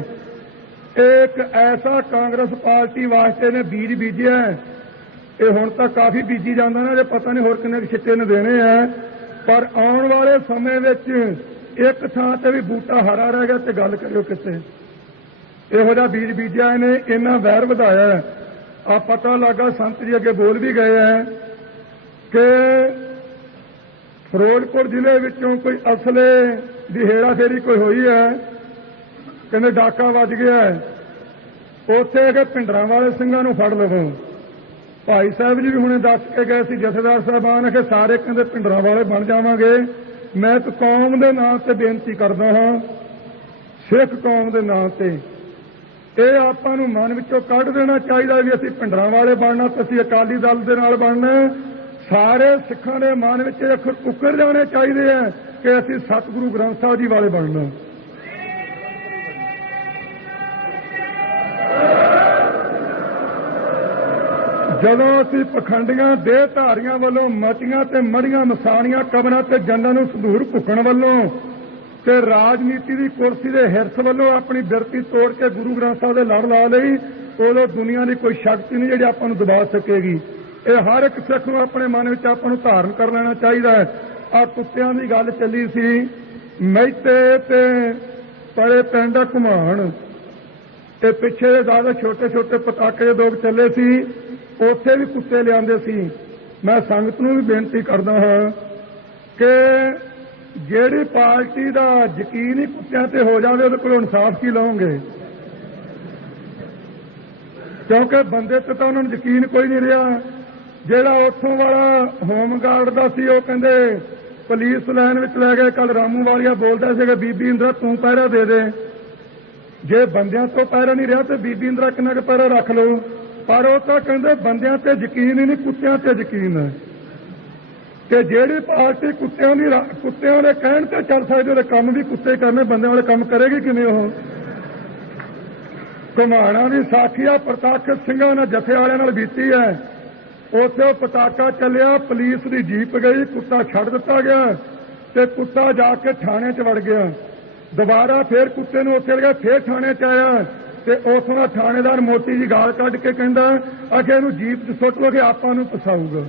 ਇੱਕ ਐਸਾ ਕਾਂਗਰਸ ਪਾਰਟੀ ਵਾਸਤੇ ਨੇ ਬੀਜ ਬੀਜਿਆ ਹੈ। ਇਹ ਹੁਣ ਤਾਂ ਕਾਫੀ ਬੀਜੀ ਜਾਂਦਾ ਨਾ, ਜੇ ਪਤਾ ਨਹੀਂ ਹੋਰ ਕਿੰਨੇ ਛਿੱਟੇ ਨੇ ਦੇਣੇ ਆ। ਪਰ ਆਉਣ ਵਾਲੇ ਸਮੇਂ ਵਿੱਚ ਇੱਕ ਥਾਂ ਤੇ ਵੀ ਬੂਟਾ ਹਰਾ ਰਹਿ ਗਿਆ ਤੇ ਗੱਲ ਕਰਿਓ ਕਿਤੇ। ਇਹੋ ਜਿਹਾ ਬੀਜ ਬੀਜਿਆ ਇਹਨੇ, ਇੰਨਾ ਵੈਰ ਵਧਾਇਆ। ਆ ਪਤਾ ਲੱਗਾ, ਸੰਤ ਜੀ ਅੱਗੇ ਬੋਲ ਵੀ ਗਏ ਹੈ ਕਿ ਫਿਰੋਜ਼ਪੁਰ ਜ਼ਿਲ੍ਹੇ ਵਿੱਚੋਂ ਕੋਈ ਅਸਲੇ ਦੀ ਹੇਰਾਫੇਰੀ ਕੋਈ ਹੋਈ ਹੈ, ਕਹਿੰਦੇ ਡਾਕਾ ਵੱਜ ਗਿਆ ਹੈ। ਉੱਥੇ ਕਿ ਭਿੰਡਰਾਂ ਵਾਲੇ ਸਿੰਘਾਂ ਨੂੰ ਫੜ ਲਵੋ। ਭਾਈ ਸਾਹਿਬ ਜੀ ਵੀ ਹੁਣੇ ਦੱਸ ਕੇ ਗਏ ਸੀ, ਜਥੇਦਾਰ ਸਾਹਿਬਾਨ, ਕਿ ਸਾਰੇ ਕਹਿੰਦੇ ਭਿੰਡਰਾਂ ਵਾਲੇ ਬਣ ਜਾਵਾਂਗੇ। ਮੈਂ ਇੱਕ ਕੌਮ ਦੇ ਨਾਂ ਤੇ ਬੇਨਤੀ ਕਰਦਾ ਹਾਂ, ਸਿੱਖ ਕੌਮ ਦੇ ਨਾਂ ਤੇ, ਇਹ ਆਪਾਂ ਨੂੰ ਮਨ ਵਿੱਚੋਂ ਕੱਢ ਦੇਣਾ ਚਾਹੀਦਾ ਵੀ ਅਸੀਂ ਭਿੰਡਰਾਂ ਵਾਲੇ ਬਣਨਾ ਤੇ ਅਸੀਂ ਅਕਾਲੀ ਦਲ ਦੇ ਨਾਲ ਬਣਨਾ। ਸਾਰੇ ਸਿੱਖਾਂ ਦੇ ਮਨ ਵਿੱਚ ਇਹ ਅੱਖਰ ਉਕਰ ਜਾਣੇ ਚਾਹੀਦੇ ਆ ਕਿ ਅਸੀਂ ਸਤਿਗੁਰੂ ਗ੍ਰੰਥ ਸਾਹਿਬ ਜੀ ਵਾਲੇ ਬਣਨਾ। ਜਦੋਂ ਅਸੀਂ ਪਖੰਡੀਆਂ ਦੇਹਧਾਰੀਆਂ ਵੱਲੋਂ ਮਚੀਆਂ ਤੇ ਮੜੀਆਂ ਮਸਾਣੀਆਂ ਕਬਰਾਂ ਤੇ ਜੰਨਾਂ ਨੂੰ ਸੰਧੂਰ ਭੁੱਕਣ ਵੱਲੋਂ ਤੇ ਰਾਜਨੀਤੀ ਦੀ ਕੁਰਸੀ ਦੇ ਹਿਰਸ ਵੱਲੋਂ ਆਪਣੀ ਬਿਰਤੀ ਤੋੜ ਕੇ ਗੁਰੂ ਗ੍ਰੰਥ ਸਾਹਿਬ ਦੇ ਲੜ ਲਾ ਲਈ, ਉਦੋਂ ਦੁਨੀਆ ਦੀ ਕੋਈ ਸ਼ਕਤੀ ਨਹੀਂ ਜਿਹੜੀ ਆਪਾਂ ਨੂੰ ਦਬਾ ਸਕੇਗੀ। ਇਹ ਹਰ ਇੱਕ ਸਿੱਖ ਨੂੰ ਆਪਣੇ ਮਨ ਵਿੱਚ ਆਪਾਂ ਨੂੰ ਧਾਰਨ ਕਰ ਲੈਣਾ ਚਾਹੀਦਾ ਹੈ। ਆ ਕੁੱਤਿਆਂ ਦੀ ਗੱਲ ਚੱਲੀ ਸੀ, ਮਹਿਤੇ ਤੇ ਪਰੇ ਪਿੰਡ ਘੁਮਾਣ ਤੇ ਪਿੱਛੇ ਦੇ ਦਾਦਾ ਛੋਟੇ ਛੋਟੇ ਪਟਾਕੇ ਦੇ ਦੋਗ ਚੱਲੇ ਸੀ, ਉੱਥੇ ਵੀ ਕੁੱਤੇ ਲਿਆਂਦੇ ਸੀ। ਮੈਂ ਸੰਗਤ ਨੂੰ ਵੀ ਬੇਨਤੀ ਕਰਦਾ ਹਾਂ ਕਿ ਜਿਹੜੀ ਪਾਰਟੀ ਦਾ ਯਕੀਨ ਹੀ ਕੁੱਤਿਆਂ ਤੇ ਹੋ ਜਾਵੇ ਉਹਦੇ ਕੋਲ ਇਨਸਾਫ ਕੀ ਲਓਗੇ, ਕਿਉਂਕਿ ਬੰਦੇ ਤੇ ਤਾਂ ਉਹਨਾਂ ਨੂੰ ਯਕੀਨ ਕੋਈ ਨਹੀਂ ਰਿਹਾ। ਜਿਹੜਾ ਉੱਥੋਂ ਵਾਲਾ ਹੋਮਗਾਰਡ ਦਾ ਸੀ ਉਹ ਕਹਿੰਦੇ ਪੁਲਿਸ ਲਾਈਨ ਵਿੱਚ ਲੈ ਗਏ। ਕੱਲ ਰਾਮੂ ਵਾਲੀਆ ਬੋਲਦਾ ਸੀਗਾ ਬੀਬੀ ਇੰਦਰਾ ਤੂੰ ਪਹਿਰਾ ਦੇ ਦੇ। ਜੇ ਬੰਦਿਆਂ ਤੋਂ ਪਹਿਰਾ ਨਹੀਂ ਰਿਹਾ ਤੇ ਬੀਬੀ ਇੰਦਰਾ ਕਿੰਨਾ ਕੁ ਪਹਿਰਾ ਰੱਖ ਲਓ। ਪਰ ਉਹ ਤਾਂ ਕਹਿੰਦੇ ਬੰਦਿਆਂ ਤੇ ਯਕੀਨ ਹੀ ਨਹੀਂ, ਕੁੱਤਿਆਂ ਤੇ ਯਕੀਨ ਹੈ। ਕਿ ਜਿਹੜੀ ਪਾਰਟੀ ਕੁੱਤਿਆਂ ਦੇ ਕਹਿਣ ਤੇ ਚੱਲ ਸਕਦੇ ਉਹਦੇ ਕੰਮ ਵੀ ਕੁੱਤੇ ਕਰਨੇ, ਬੰਦਿਆਂ ਵਾਲੇ ਕੰਮ ਕਰੇਗੀ ਕਿਵੇਂ ਉਹ? ਘੁਮਾਣਾ ਦੀ ਸਾਖੀ ਆ ਪ੍ਰਤਾਪ ਸਿੰਘਾਂ ਨਾਲ ਜਥੇ ਵਾਲਿਆਂ ਨਾਲ ਬੀਤੀ ਹੈ। ਉੱਥੇ ਉਹ ਪਟਾਕਾ ਚੱਲਿਆ, ਪੁਲਿਸ ਦੀ ਜੀਪ ਗਈ, ਕੁੱਤਾ ਛੱਡ ਦਿੱਤਾ ਗਿਆ ਤੇ ਕੁੱਤਾ ਜਾ ਕੇ ਥਾਣੇ 'ਚ ਵੜ ਗਿਆ। ਦੁਬਾਰਾ ਫੇਰ ਕੁੱਤੇ ਨੂੰ ਉੱਥੇ ਲਗਾ, ਫੇਰ ਥਾਣੇ 'ਚ ਆਇਆ ਤੇ ਉੱਥੋਂ ਦਾ ਥਾਣੇਦਾਰ ਮੋਟੀ ਜੀ ਗਾਲ ਕੱਢ ਕੇ ਕਹਿੰਦਾ ਅਖੇ ਇਹਨੂੰ ਜੀਪ 'ਚ ਸੁੱਟ ਲੋ ਕਿ ਆਪਾਂ ਨੂੰ ਫਸਾਊਗਾ।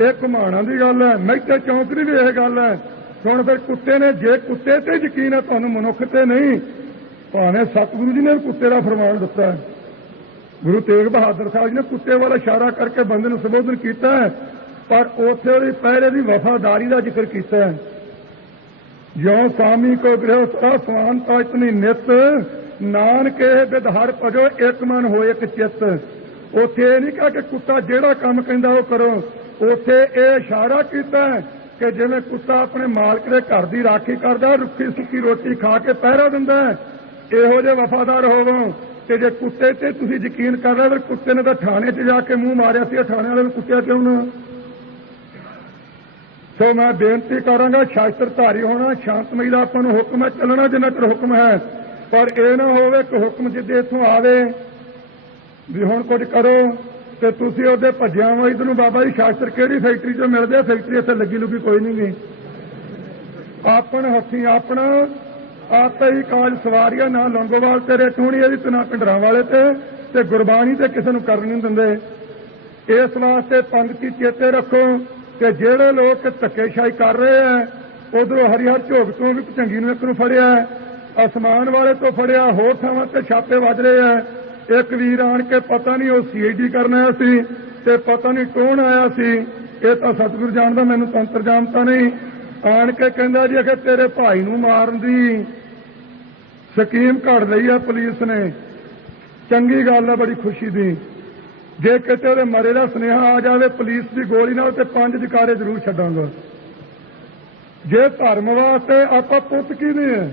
ਇਹ ਘੁਮਾਣਾ ਦੀ ਗੱਲ ਹੈ, ਮਹਿਤੇ ਚੌਂਕ ਦੀ ਵੀ ਇਹ ਗੱਲ ਹੈ। ਹੁਣ ਫਿਰ ਕੁੱਤੇ ਨੇ, ਜੇ ਕੁੱਤੇ ਤੇ ਯਕੀਨ ਹੈ ਤੁਹਾਨੂੰ ਮਨੁੱਖ ਤੇ ਨਹੀਂ, ਭਾਵੇਂ ਸਤਿਗੁਰੂ ਜੀ ਨੇ ਕੁੱਤੇ ਦਾ ਫਰਮਾਨ ਦਿੱਤਾ ਹੈ। ਗੁਰੂ ਤੇਗ ਬਹਾਦਰ ਸਾਹਿਬ ਜੀ ਨੇ ਕੁੱਤੇ ਵੱਲ ਇਸ਼ਾਰਾ ਕਰਕੇ ਬੰਦੇ ਨੂੰ ਸੰਬੋਧਨ ਕੀਤਾ ਹੈ, ਪਰ ਉੱਥੇ ਉਹਦੀ ਪਹਿਰੇ ਦੀ ਵਫਾਦਾਰੀ ਦਾ ਜ਼ਿਕਰ ਕੀਤਾ ਹੈ। ਜਿਉਂ ਸਾਮੀ ਕੋ ਗ੍ਰਹਿ ਸਾ ਸਵਾਨ ਤਾਂ ਇਤਨੀ ਨਿਤ ਨਾਨਕੇ ਬਿਧਾਰ ਭਜੋ ਇੱਕ ਮਨ ਹੋਏ ਇੱਕ ਚਿੱਤ। ਉੱਥੇ ਇਹ ਨਹੀਂ ਕਿਹਾ ਕਿ ਕੁੱਤਾ ਜਿਹੜਾ ਕੰਮ ਕਹਿੰਦਾ ਉਹ ਕਰੋ, ਉੱਥੇ ਇਹ ਇਸ਼ਾਰਾ ਕੀਤਾ ਕਿ ਜਿਵੇਂ ਕੁੱਤਾ ਆਪਣੇ ਮਾਲਕ ਦੇ ਘਰ ਦੀ ਰਾਖੀ ਕਰਦਾ, ਰੁੱਖੀ ਸੁੱਕੀ ਰੋਟੀ ਖਾ ਕੇ ਪਹਿਰਾ ਦਿੰਦਾ, ਇਹੋ ਜਿਹੇ ਵਫਾਦਾਰ ਹੋਵੋ। ਤੇ ਜੇ ਕੁੱਤੇ ਤੇ ਤੁਸੀਂ ਯਕੀਨ ਕਰ ਰਹੇ, ਫਿਰ ਕੁੱਤੇ ਨੇ ਤਾਂ ਥਾਣੇ 'ਚ ਜਾ ਕੇ ਮੂੰਹ ਮਾਰਿਆ ਸੀ, ਥਾਣੇ ਵਾਲੇ ਨੂੰ ਕੁੱਤਿਆ ਕਿਉਂ ਨਾ? ਸੋ ਮੈਂ ਬੇਨਤੀ ਕਰਾਂਗਾ ਸ਼ਾਸਤਰਧਾਰੀ ਹੋਣਾ, ਸ਼ਾਂਤਮਈ ਦਾ ਆਪਾਂ ਨੂੰ ਹੁਕਮ ਹੈ, ਚੱਲਣਾ ਜਿੰਨਾ ਚਿਰ ਹੁਕਮ ਹੈ। ਪਰ ਇਹ ਨਾ ਹੋਵੇ ਕਿ ਹੁਕਮ ਜਿੱਦੇ ਇੱਥੋਂ ਆਵੇ ਵੀ ਹੁਣ ਕੁਝ ਕਰੋ ਤੇ ਤੁਸੀਂ ਉਹਦੇ ਭੱਜਿਆ ਵਾ ਇੱਧਰ ਨੂੰ। ਬਾਬਾ ਜੀ ਸ਼ਾਸਤਰ ਕਿਹੜੀ ਫੈਕਟਰੀ 'ਚੋਂ ਮਿਲਦੇ? ਫੈਕਟਰੀ ਇੱਥੇ ਲੱਗੀ ਲੁੱਗੀ ਕੋਈ ਨਹੀਂ ਗਈ। ਆਪਣ ਹੱਥੀਂ ਆਪਣਾ ਆਪੇ ਹੀ ਕਾਜ ਸਵਾਰੀਆਂ, ਨਾ ਲੌਂਗੋਵਾਲ ਤੇਰੇ ਟੂਣੀ ਇਹਦੀ ਤੇ ਨਾ ਭਿੰਡਰਾਂ ਵਾਲੇ ਤੇ ਗੁਰਬਾਣੀ ਤੇ ਕਿਸੇ ਨੂੰ ਕਰਨ ਨਹੀਂ ਦਿੰਦੇ। ਇਸ ਵਾਸਤੇ ਪੰਗਤੀ ਚੇਤੇ ਰੱਖੋ ਕਿ ਜਿਹੜੇ ਲੋਕ ਧੱਕੇਸ਼ਾਹੀ ਕਰ ਰਹੇ ਆ, ਉਧਰੋਂ ਹਰੀਹਰ ਝੋਕ ਤੋਂ ਵੀ ਭਚੰਗੀ ਨੂੰ ਇੱਕ ਨੂੰ ਫੜਿਆ, ਅਸਮਾਨ ਵਾਲੇ ਤੋਂ ਫੜਿਆ, ਹੋਰ ਥਾਵਾਂ ਤੇ ਛਾਪੇ ਵੱਜ ਰਹੇ ਆ। ਇੱਕ ਵੀਰ ਆਣ ਕੇ ਪਤਾ ਨਹੀਂ ਉਹ CID ਕਰਨ ਆਇਆ ਸੀ ਤੇ ਪਤਾ ਨਹੀਂ ਕੌਣ ਆਇਆ ਸੀ, ਇਹ ਤਾਂ ਸਤਿਗੁਰੂ ਜਾਣਦਾ, ਮੈਨੂੰ ਤੰਤਰ ਜਾਣਤਾ ਨਹੀਂ। ਆਣ ਕੇ ਕਹਿੰਦਾ ਜੀ ਅਖੇ ਤੇਰੇ ਭਾਈ ਨੂੰ ਮਾਰਨ ਦੀ ਸਕੀਮ ਘੜ ਲਈ ਆ ਪੁਲਿਸ ਨੇ। ਚੰਗੀ ਗੱਲ ਹੈ, ਬੜੀ ਖੁਸ਼ੀ ਦੀ। ਜੇ ਕਿਤੇ ਉਹਦੇ ਮਰੇ ਦਾ ਸੁਨੇਹਾ ਆ ਜਾਵੇ ਪੁਲਿਸ ਦੀ ਗੋਲੀ ਨਾਲ ਤੇ 5 ਜਕਾਰੇ ਜ਼ਰੂਰ ਛੱਡਾਂਗਾ। ਜੇ ਧਰਮ ਵਾਸਤੇ ਆਪਾਂ ਪੁੱਤ ਕਿਹਦੇ ਆ?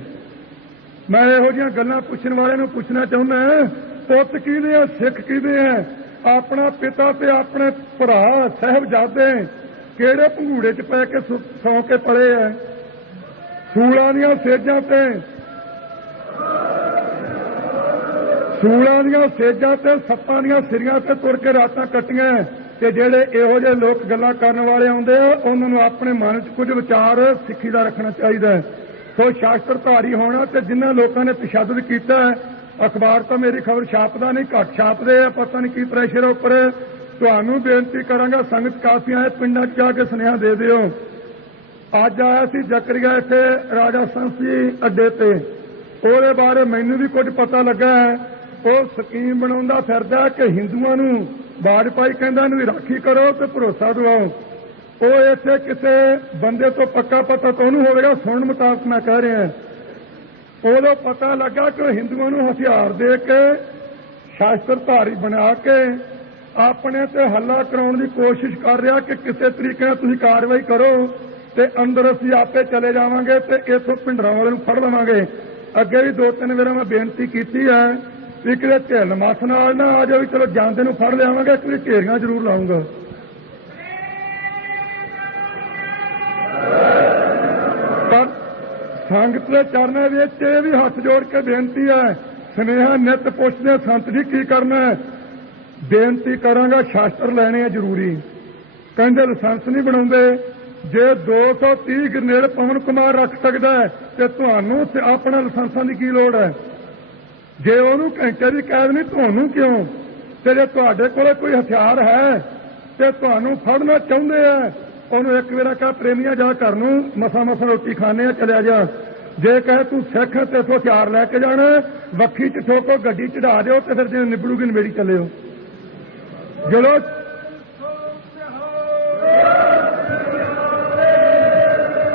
ਮੈਂ ਇਹੋ ਜਿਹੀਆਂ ਗੱਲਾਂ ਪੁੱਛਣ ਵਾਲੇ ਨੂੰ ਪੁੱਛਣਾ ਚਾਹੁੰਦਾ, ਪੁੱਤ ਕਿਹਦੇ ਆ, ਸਿੱਖ ਕਿਹਦੇ ਆ? ਆਪਣਾ ਪਿਤਾ ਤੇ ਆਪਣੇ ਭਰਾ ਸਾਹਿਬਜ਼ਾਦੇ ਕਿਹੜੇ ਭੰਗੂੜੇ 'ਚ ਪੈ ਕੇ ਸੌਂ ਕੇ ਪਲੇ ਆ? ਸੂਲਾਂ ਦੀਆਂ ਸੇਜਾਂ ਤੇ ਸੱਪਾਂ ਦੀਆਂ ਸਿਰੀਆਂ ਤੇ ਤੁਰ ਕੇ ਰਾਤਾਂ ਕੱਟੀਆਂ। ਤੇ ਜਿਹੜੇ ਇਹੋ ਜਿਹੇ ਲੋਕ ਗੱਲਾਂ ਕਰਨ ਵਾਲੇ ਆਉਂਦੇ ਆ, ਉਹਨਾਂ ਨੂੰ ਆਪਣੇ ਮਨ 'ਚ ਕੁਝ ਵਿਚਾਰ ਸਿੱਖੀ ਦਾ ਰੱਖਣਾ ਚਾਹੀਦਾ। ਸੋ ਸ਼ਾਸਤਰਧਾਰੀ ਹੋਣਾ ਤੇ ਜਿਨ੍ਹਾਂ ਲੋਕਾਂ ਨੇ ਤਸ਼ੱਦਦ ਕੀਤਾ, ਅਖਬਾਰ ਤਾਂ ਮੇਰੀ ਖਬਰ ਛਾਪਦਾ ਨਹੀਂ, ਘੱਟ ਛਾਪਦੇ ਆ, ਪਤਾ ਨਹੀਂ ਕੀ ਪ੍ਰੈਸ਼ਰ ਉੱਪਰ। ਤੁਹਾਨੂੰ ਬੇਨਤੀ ਕਰਾਂਗਾ, ਸੰਗਤ ਕਾਫੀ ਆਏ, ਪਿੰਡਾਂ 'ਚ ਜਾ ਕੇ ਸੁਨੇਹਾ ਦੇ ਦਿਓ। ਅੱਜ ਆਇਆ ਸੀ ਜ਼ਕਰੀਆ ਇੱਥੇ ਰਾਜਾ ਸੰਸੀ ਅੱਡੇ ਤੇ, ਉਹਦੇ ਬਾਰੇ ਮੈਨੂੰ ਵੀ ਕੁਝ ਪਤਾ ਲੱਗਾ ਹੈ। ਉਹ ਸਕੀਮ ਬਣਾਉਂਦਾ ਫਿਰਦਾ ਕਿ ਹਿੰਦੂਆਂ ਨੂੰ, ਵਾਜਪਾਈ ਕਹਿੰਦਾ ਇਹਨੂੰ ਰਾਖੀ ਕਰੋ ਤੇ ਭਰੋਸਾ ਦਿਵਾਓ। ਉਹ ਇੱਥੇ ਕਿਸੇ ਬੰਦੇ ਤੋਂ ਪੱਕਾ ਪਤਾ ਤਾਂ ਉਹਨੂੰ ਹੋਵੇਗਾ, ਸੁਣਨ ਮੁਤਾਬਕ ਮੈਂ ਕਹਿ ਰਿਹਾ। ਉਦੋਂ ਪਤਾ ਲੱਗਾ ਕਿ ਉਹ ਹਿੰਦੂਆਂ ਨੂੰ ਹਥਿਆਰ ਦੇ ਕੇ ਸ਼ਾਸਤਰਧਾਰੀ ਬਣਾ ਕੇ ਆਪਣੇ ਤੇ ਹੱਲਾ ਕਰਾਉਣ ਦੀ ਕੋਸ਼ਿਸ਼ ਕਰ ਰਿਹਾ ਕਿ ਕਿਸੇ ਤਰੀਕੇ ਨਾਲ ਤੁਸੀਂ ਕਾਰਵਾਈ ਕਰੋ ਤੇ ਅੰਦਰ ਅਸੀਂ ਆਪੇ ਚਲੇ ਜਾਵਾਂਗੇ ਤੇ ਇੱਥੋਂ ਭਿੰਡਰਾਂ ਵਾਲੇ ਨੂੰ ਫੜ ਲਵਾਂਗੇ। अगे भी 2-3 बार मैं बेनती की है भी कि ढिल मस नाल ना आ जाओ भी चलो जांदे नूं फड़ लियावांगा, एक बार घेरियां जरूर लाऊंगा। पर संगत के चरणों में यह भी हाथ जोड़ के बेनती है, सुनेहा नित पुछदे संत जी की करना है, बेनती करांगा शास्त्र लेने जरूरी। कहते लाइसेंस नहीं बनाते, जे 230 ग्रेनेड पवन कुमार रख सकता है तो तुहानू अपना लाइसेंसा की लोड़ है? जे उन्होंने घंटे की कैद नहीं तुहानू क्यों? तो जे तुहाडे कोल कोई हथियार है तो तुहानू फड़ना चाहते हैं, उन्होंने एक बार कहा प्रेमिया जा घर नूं मसा मसा रोटी खाने चलिया जा, जे कहे तू सिख ते इथों हथियार लैके जाना वक्खी च ठोको गड्डी चढ़ा दो तो फिर जो निबड़ूगी नवेड़ी चले हो। चलो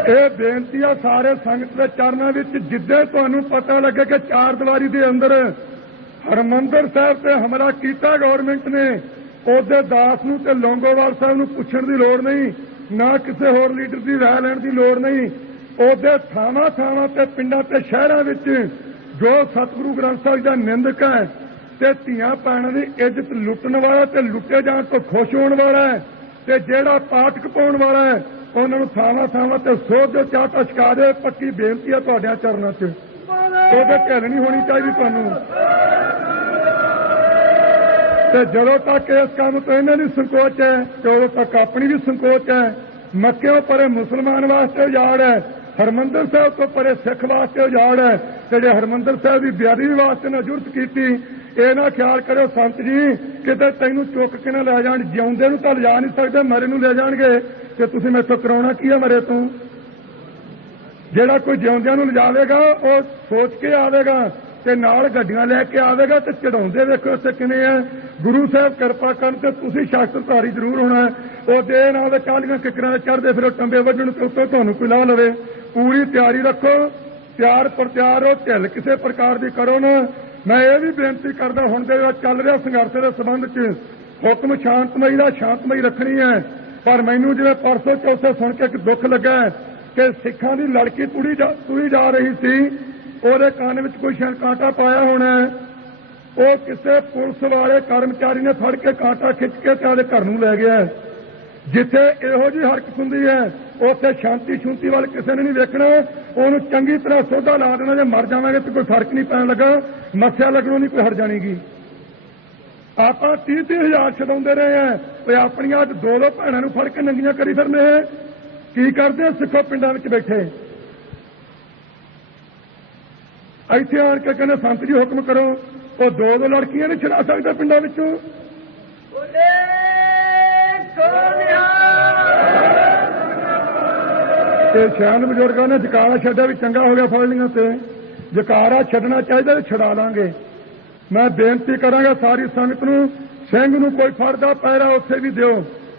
ये बेनती है सारे संगत के चरणों में, जिद्दे तुहानू पता लगे कि चार दीवारी के अंदर हरमंदर साहब से हमला किया गौरमेंट ने, ਉਹਦੇ दास नूं ते लौंगोवाल साहब नूं पुछण दी लोड़ नहीं, ना किसी होर लीडर की राय लैण दी लोड़ नहीं। ਉਹਦੇ ਥਾਵਾਂ ਥਾਵਾਂ ਤੇ ਪਿੰਡਾਂ ਤੇ ਸ਼ਹਿਰਾਂ ਵਿੱਚ ਜੋ ਸਤਿਗੁਰੂ ਗ੍ਰੰਥ ਸਾਹਿਬ ਦਾ ਨਿੰਦਕ ਹੈ ਤੇ ਧੀਆਂ ਭੈਣਾਂ ਦੀ ਇੱਜ਼ਤ ਲੁੱਟਣ ਵਾਲਾ ਤੇ ਲੁੱਟੇ ਜਾਣ ਤੋਂ ਖੁਸ਼ ਹੋਣ ਵਾਲਾ ਹੈ ਤੇ ਜਿਹੜਾ ਪਾਠ ਕਪਾਉਣ ਵਾਲਾ ਹੈ ਉਹਨਾਂ ਨੂੰ ਥਾਵਾਂ ਥਾਵਾਂ ਤੇ ਸੋਧ ਦੇ ਚਾਟਾ ਛਕਾ ਦੇ। ਪੱਕੀ ਬੇਨਤੀ ਹੈ ਤੁਹਾਡੇ ਚਰਨਾਂ 'ਚ, ਉਹਦੇ ਢਿੱਲ ਨਹੀਂ ਹੋਣੀ ਚਾਹੀਦੀ ਤੁਹਾਨੂੰ। ਤੇ ਜਦੋਂ ਤੱਕ ਇਸ ਕੰਮ ਤੋਂ ਇਹਨਾਂ ਦੀ ਸੰਕੋਚ ਹੈ ਤੇ ਉਦੋਂ ਤੱਕ ਆਪਣੀ ਵੀ ਸੰਕੋਚ ਹੈ। ਮੱਕਿਓਂ ਪਰੇ ਮੁਸਲਮਾਨ ਵਾਸਤੇ ਉਜਾੜ ਹੈ, ਹਰਮੰਦਰ ਸਾਹਿਬ ਤੋਂ ਪਰੇ ਸਿੱਖ ਵਾਸਤੇ ਉਜਾੜ ਹੈ। ਜਿਹੜੇ ਹਰਮੰਦਰ ਸਾਹਿਬ ਦੀ ਬਿਆਰੀ ਵਾਸਤੇ ਨਾ ਜੁਰਤ ਕੀਤੀ, ਇਹ ਨਾ ਖਿਆਲ ਕਰਿਓ ਸੰਤ ਜੀ ਕਿਤੇ ਤੈਨੂੰ ਚੁੱਕ ਕੇ ਨਾ ਲੈ ਜਾਣ, ਜਿਉਂਦੇ ਨੂੰ ਤਾਂ ਲਿਜਾ ਨਹੀਂ ਸਕਦੇ, ਮਰੇ ਨੂੰ ਲੈ ਜਾਣਗੇ ਤੇ ਤੁਸੀਂ ਮੈਥੋਂ ਕਰਾਉਣਾ ਕੀ ਹੈ ਮਰੇ ਤੋਂ। ਜਿਹੜਾ ਕੋਈ ਜਿਉਂਦਿਆਂ ਨੂੰ ਲਿਜਾਵੇਗਾ ਉਹ ਸੋਚ ਕੇ ਆਵੇਗਾ ਤੇ ਨਾਲ ਗੱਡੀਆਂ ਲੈ ਕੇ ਆਵੇਗਾ ਤੇ ਚੜਾਉਂਦੇ ਵੇਖੋ ਉੱਥੇ ਕਿਵੇਂ ਹੈ। ਗੁਰੂ ਸਾਹਿਬ ਕਿਰਪਾ ਕਰਨ ਤੇ ਤੁਸੀਂ ਸ਼ਾਸਤਰਧਾਰੀ ਜ਼ਰੂਰ ਹੋਣਾ ਹੈ। ਉਹ ਦੇ ਨਾਲ ਦੇ ਕਾਲੀਆਂ ਕਿਕਰਾਂ ਦੇ ਚੜ੍ਹਦੇ ਫਿਰ ਟੰਬੇ ਵੱਢਣ ਤੇ ਉੱਤੋਂ ਤੁਹਾਨੂੰ ਕੋਈ ਲਾ ਲਵੇ। ਪੂਰੀ ਤਿਆਰੀ ਰੱਖੋ, ਤਿਆਰ ਪ੍ਰਤਿਆਰ ਹੋ, ਢਿੱਲ ਕਿਸੇ ਪ੍ਰਕਾਰ ਦੀ ਕਰੋ ਨਾ। ਮੈਂ ਇਹ ਵੀ ਬੇਨਤੀ ਕਰਦਾ ਹੁਣ ਦੇ ਚੱਲ ਰਿਹਾ ਸੰਘਰਸ਼ ਦੇ ਸੰਬੰਧ 'ਚ ਹੁਕਮ ਸ਼ਾਂਤਮਈ ਦਾ ਸ਼ਾਂਤਮਈ ਰੱਖਣੀ ਹੈ। ਪਰ ਮੈਨੂੰ ਜਿਵੇਂ ਪਰਸੋਂ ਚੌਥੇ ਸੁਣ ਕੇ ਇੱਕ ਦੁੱਖ ਲੱਗਾ ਕਿ ਸਿੱਖਾਂ ਦੀ ਲੜਕੀ ਤੁਰੀ ਜਾ ਰਹੀ ਸੀ, ਉਹਦੇ ਕੰਨ ਵਿੱਚ ਕੋਈ ਸ਼ਾਇਦ ਕਾਂਟਾ ਪਾਇਆ ਹੋਣਾ, ਉਹ ਕਿਸੇ ਪੁਲਿਸ ਵਾਲੇ ਕਰਮਚਾਰੀ ਨੇ ਫੜ ਕੇ ਕਾਂਟਾ ਖਿੱਚ ਕੇ ਤੇ ਉਹਦੇ ਘਰ ਨੂੰ ਲੈ ਗਿਆ। ਜਿੱਥੇ ਇਹੋ ਜਿਹੀ ਹਰਕਤ ਹੁੰਦੀ ਹੈ ਉੱਥੇ ਸ਼ਾਂਤੀ ਸ਼ੁੰਤੀ ਵੱਲ ਕਿਸੇ ਨੇ ਨਹੀਂ ਵੇਖਣਾ, ਉਹਨੂੰ ਚੰਗੀ ਤਰ੍ਹਾਂ ਸੋਧਾ ਲਾ ਦੇਣਾ। ਜੇ ਮਰ ਜਾਵਾਂਗੇ ਤਾਂ ਕੋਈ ਫਰਕ ਨਹੀਂ ਪੈਣ ਲੱਗਾ, ਮੱਸਿਆ ਲੱਗਣੋਂ ਨਹੀਂ ਕੋਈ ਹਟ ਜਾਣੀਗੀ। ਆਪਾਂ 30-30 ਹਜ਼ਾਰ ਛਡਾਉਂਦੇ ਰਹੇ ਆ ਤੇ ਆਪਣੀਆਂ ਅੱਜ 2-2 ਭੈਣਾਂ ਨੂੰ ਫੜ ਕੇ ਨੰਗੀਆਂ ਕਰੀ ਫਿਰਨੇ ਹੈ। ਕੀ ਕਰਦੇ ਆ ਸਿੱਖੋ ਪਿੰਡਾਂ ਵਿੱਚ ਬੈਠੇ, ਇੱਥੇ ਆਣ ਕੇ ਕਹਿੰਦੇ ਸੰਤ ਜੀ ਹੁਕਮ ਕਰੋ। ਉਹ 2-2 ਲੜਕੀਆਂ ਨਹੀਂ ਛਡਾ ਸਕਦਾ ਪਿੰਡਾਂ ਵਿੱਚੋਂ। ਤੇ ਸਿਆਣ ਬਜ਼ੁਰਗਾਂ ਨੇ ਜਕਾਰਾ ਛੱਡਿਆ ਵੀ ਚੰਗਾ ਹੋ ਗਿਆ, ਫੜ ਲਈਆਂ ਤੇ ਜਕਾਰਾ ਛੱਡਣਾ ਚਾਹੀਦਾ ਤੇ ਛਡਾ ਲਾਂਗੇ। ਮੈਂ ਬੇਨਤੀ ਕਰਾਂਗਾ ਸਾਰੀ ਸੰਗਤ ਨੂੰ, ਸਿੰਘ ਨੂੰ ਕੋਈ ਫੜਦਾ ਪਹਿਰਾ ਉੱਥੇ ਵੀ ਦਿਓ,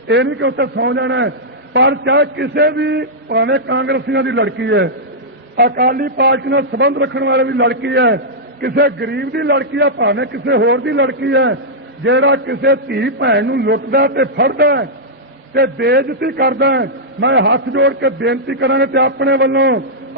ਇਹ ਨਹੀਂ ਕਿ ਉੱਥੇ ਸੌਂ ਜਾਣਾ। ਪਰ ਚਾਹੇ ਕਿਸੇ ਵੀ ਭਾਵੇਂ ਕਾਂਗਰਸੀਆਂ ਦੀ ਲੜਕੀ ਹੈ, ਅਕਾਲੀ ਪਾਰਟੀ ਨਾਲ ਸੰਬੰਧ ਰੱਖਣ ਵਾਲੇ ਦੀ ਲੜਕੀ ਹੈ, ਕਿਸੇ ਗਰੀਬ ਦੀ ਲੜਕੀ ਹੈ, ਭਾਵੇਂ ਕਿਸੇ ਹੋਰ ਦੀ ਲੜਕੀ ਹੈ, ਜਿਹੜਾ ਕਿਸੇ ਧੀ ਭੈਣ ਨੂੰ ਲੁੱਟਦਾ ਤੇ ਫੜਦਾ ਤੇ ਬੇਇੱਜ਼ਤੀ ਕਰਦਾ, ਮੈਂ ਹੱਥ ਜੋੜ ਕੇ ਬੇਨਤੀ ਕਰਾਂਗਾ ਤੇ ਆਪਣੇ ਵੱਲੋਂ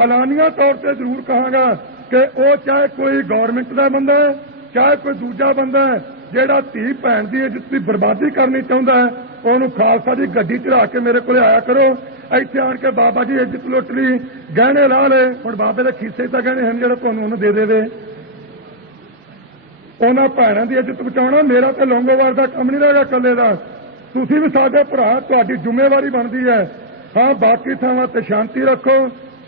ਐਲਾਨੀਆ ਤੌਰ ਤੇ ਜ਼ਰੂਰ ਕਹਾਂਗਾ ਕਿ ਉਹ ਚਾਹੇ ਕੋਈ ਗੌਰਮੈਂਟ ਦਾ ਬੰਦਾ ਹੈ, ਚਾਹੇ ਕੋਈ ਦੂਜਾ ਬੰਦਾ ਹੈ, ਜਿਹੜਾ ਧੀ ਭੈਣ ਦੀ ਇੱਜ਼ਤ ਦੀ ਬਰਬਾਦੀ ਕਰਨੀ ਚਾਹੁੰਦਾ ਹੈ, ਉਹਨੂੰ ਖਾਲਸਾ ਦੀ ਗੱਡੀ ਚੜਾ ਕੇ ਮੇਰੇ ਕੋਲ ਆਇਆ ਕਰੋ। ਇੱਥੇ ਆਣ ਕੇ ਬਾਬਾ ਜੀ ਇੱਜ਼ਤ ਲੁੱਟ ਲਈ, ਗਹਿਣੇ ਲਾ ਲਏ, ਹੁਣ ਬਾਬੇ ਦੇ ਖੀਸੇ ਤਾਂ ਗਹਿਣੇ ਹਨ ਜਿਹੜਾ ਤੁਹਾਨੂੰ ਉਹਨੂੰ ਦੇ ਦੇਵੇ। ਉਹਨਾਂ ਭੈਣਾਂ ਦੀ ਇੱਜ਼ਤ ਬਚਾਉਣਾ ਮੇਰਾ ਤੇ ਲੌਂਗੋਵਾਲ ਦਾ ਕੰਮ ਨਹੀਂ ਰਹੇਗਾ ਇਕੱਲੇ ਦਾ। ਤੁਸੀਂ ਵੀ ਸਾਡੇ ਭਰਾ, ਤੁਹਾਡੀ ਜ਼ਿੰਮੇਵਾਰੀ ਬਣਦੀ ਹੈ। ਹਾਂ, ਬਾਕੀ ਥਾਵਾਂ ਤੇ ਸ਼ਾਂਤੀ ਰੱਖੋ,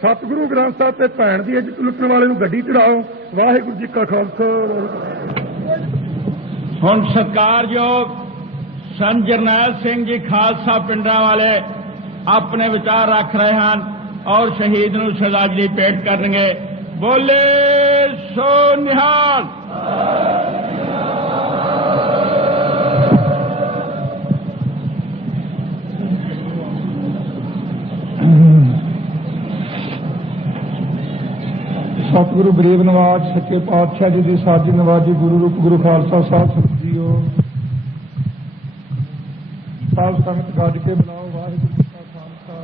ਸਤਿਗੁਰੂ ਗ੍ਰੰਥ ਸਾਹਿਬ ਤੇ ਭੈਣ ਦੀ ਇੱਜ਼ਤ ਲੁੱਟਣ ਵਾਲੇ ਨੂੰ ਗੱਡੀ ਚੜਾਓ। ਵਾਹਿਗੁਰੂ ਜੀ ਕਾ ਖਾਲਸਾ। ਹੁਣ ਸਤਿਕਾਰਯੋਗ ਸੰਤ ਜਰਨੈਲ ਸਿੰਘ ਜੀ ਖਾਲਸਾ ਪਿੰਡਾਂ ਵਾਲੇ ਆਪਣੇ ਵਿਚਾਰ ਰੱਖ ਰਹੇ ਹਨ ਔਰ ਸ਼ਹੀਦ ਨੂੰ ਸ਼ਰਧਾਂਜਲੀ ਭੇਟ ਕਰਨਗੇ। ਬੋਲੇ ਸੋ ਨਿਹਾਲ। ਸਤਿਗੁਰੂ ਗਰੀਬ ਨਵਾਜ ਸੱਚੇ ਪਾਤਸ਼ਾਹ ਜੀ ਦੀ ਸਾਜੀ ਨਵਾਜੀ ਗੁਰੂ ਰੂਪ ਗੁਰੂ ਖਾਲਸਾ ਸਾਹਿਬ ਸੰਤ ਜੀਓ, ਸਾਧ ਸੰਗਤ ਗੱਜ ਕੇ ਬੁਲਾਓ। ਵਾਹਿਗੁਰੂ ਜੀ ਕਾ ਖਾਲਸਾ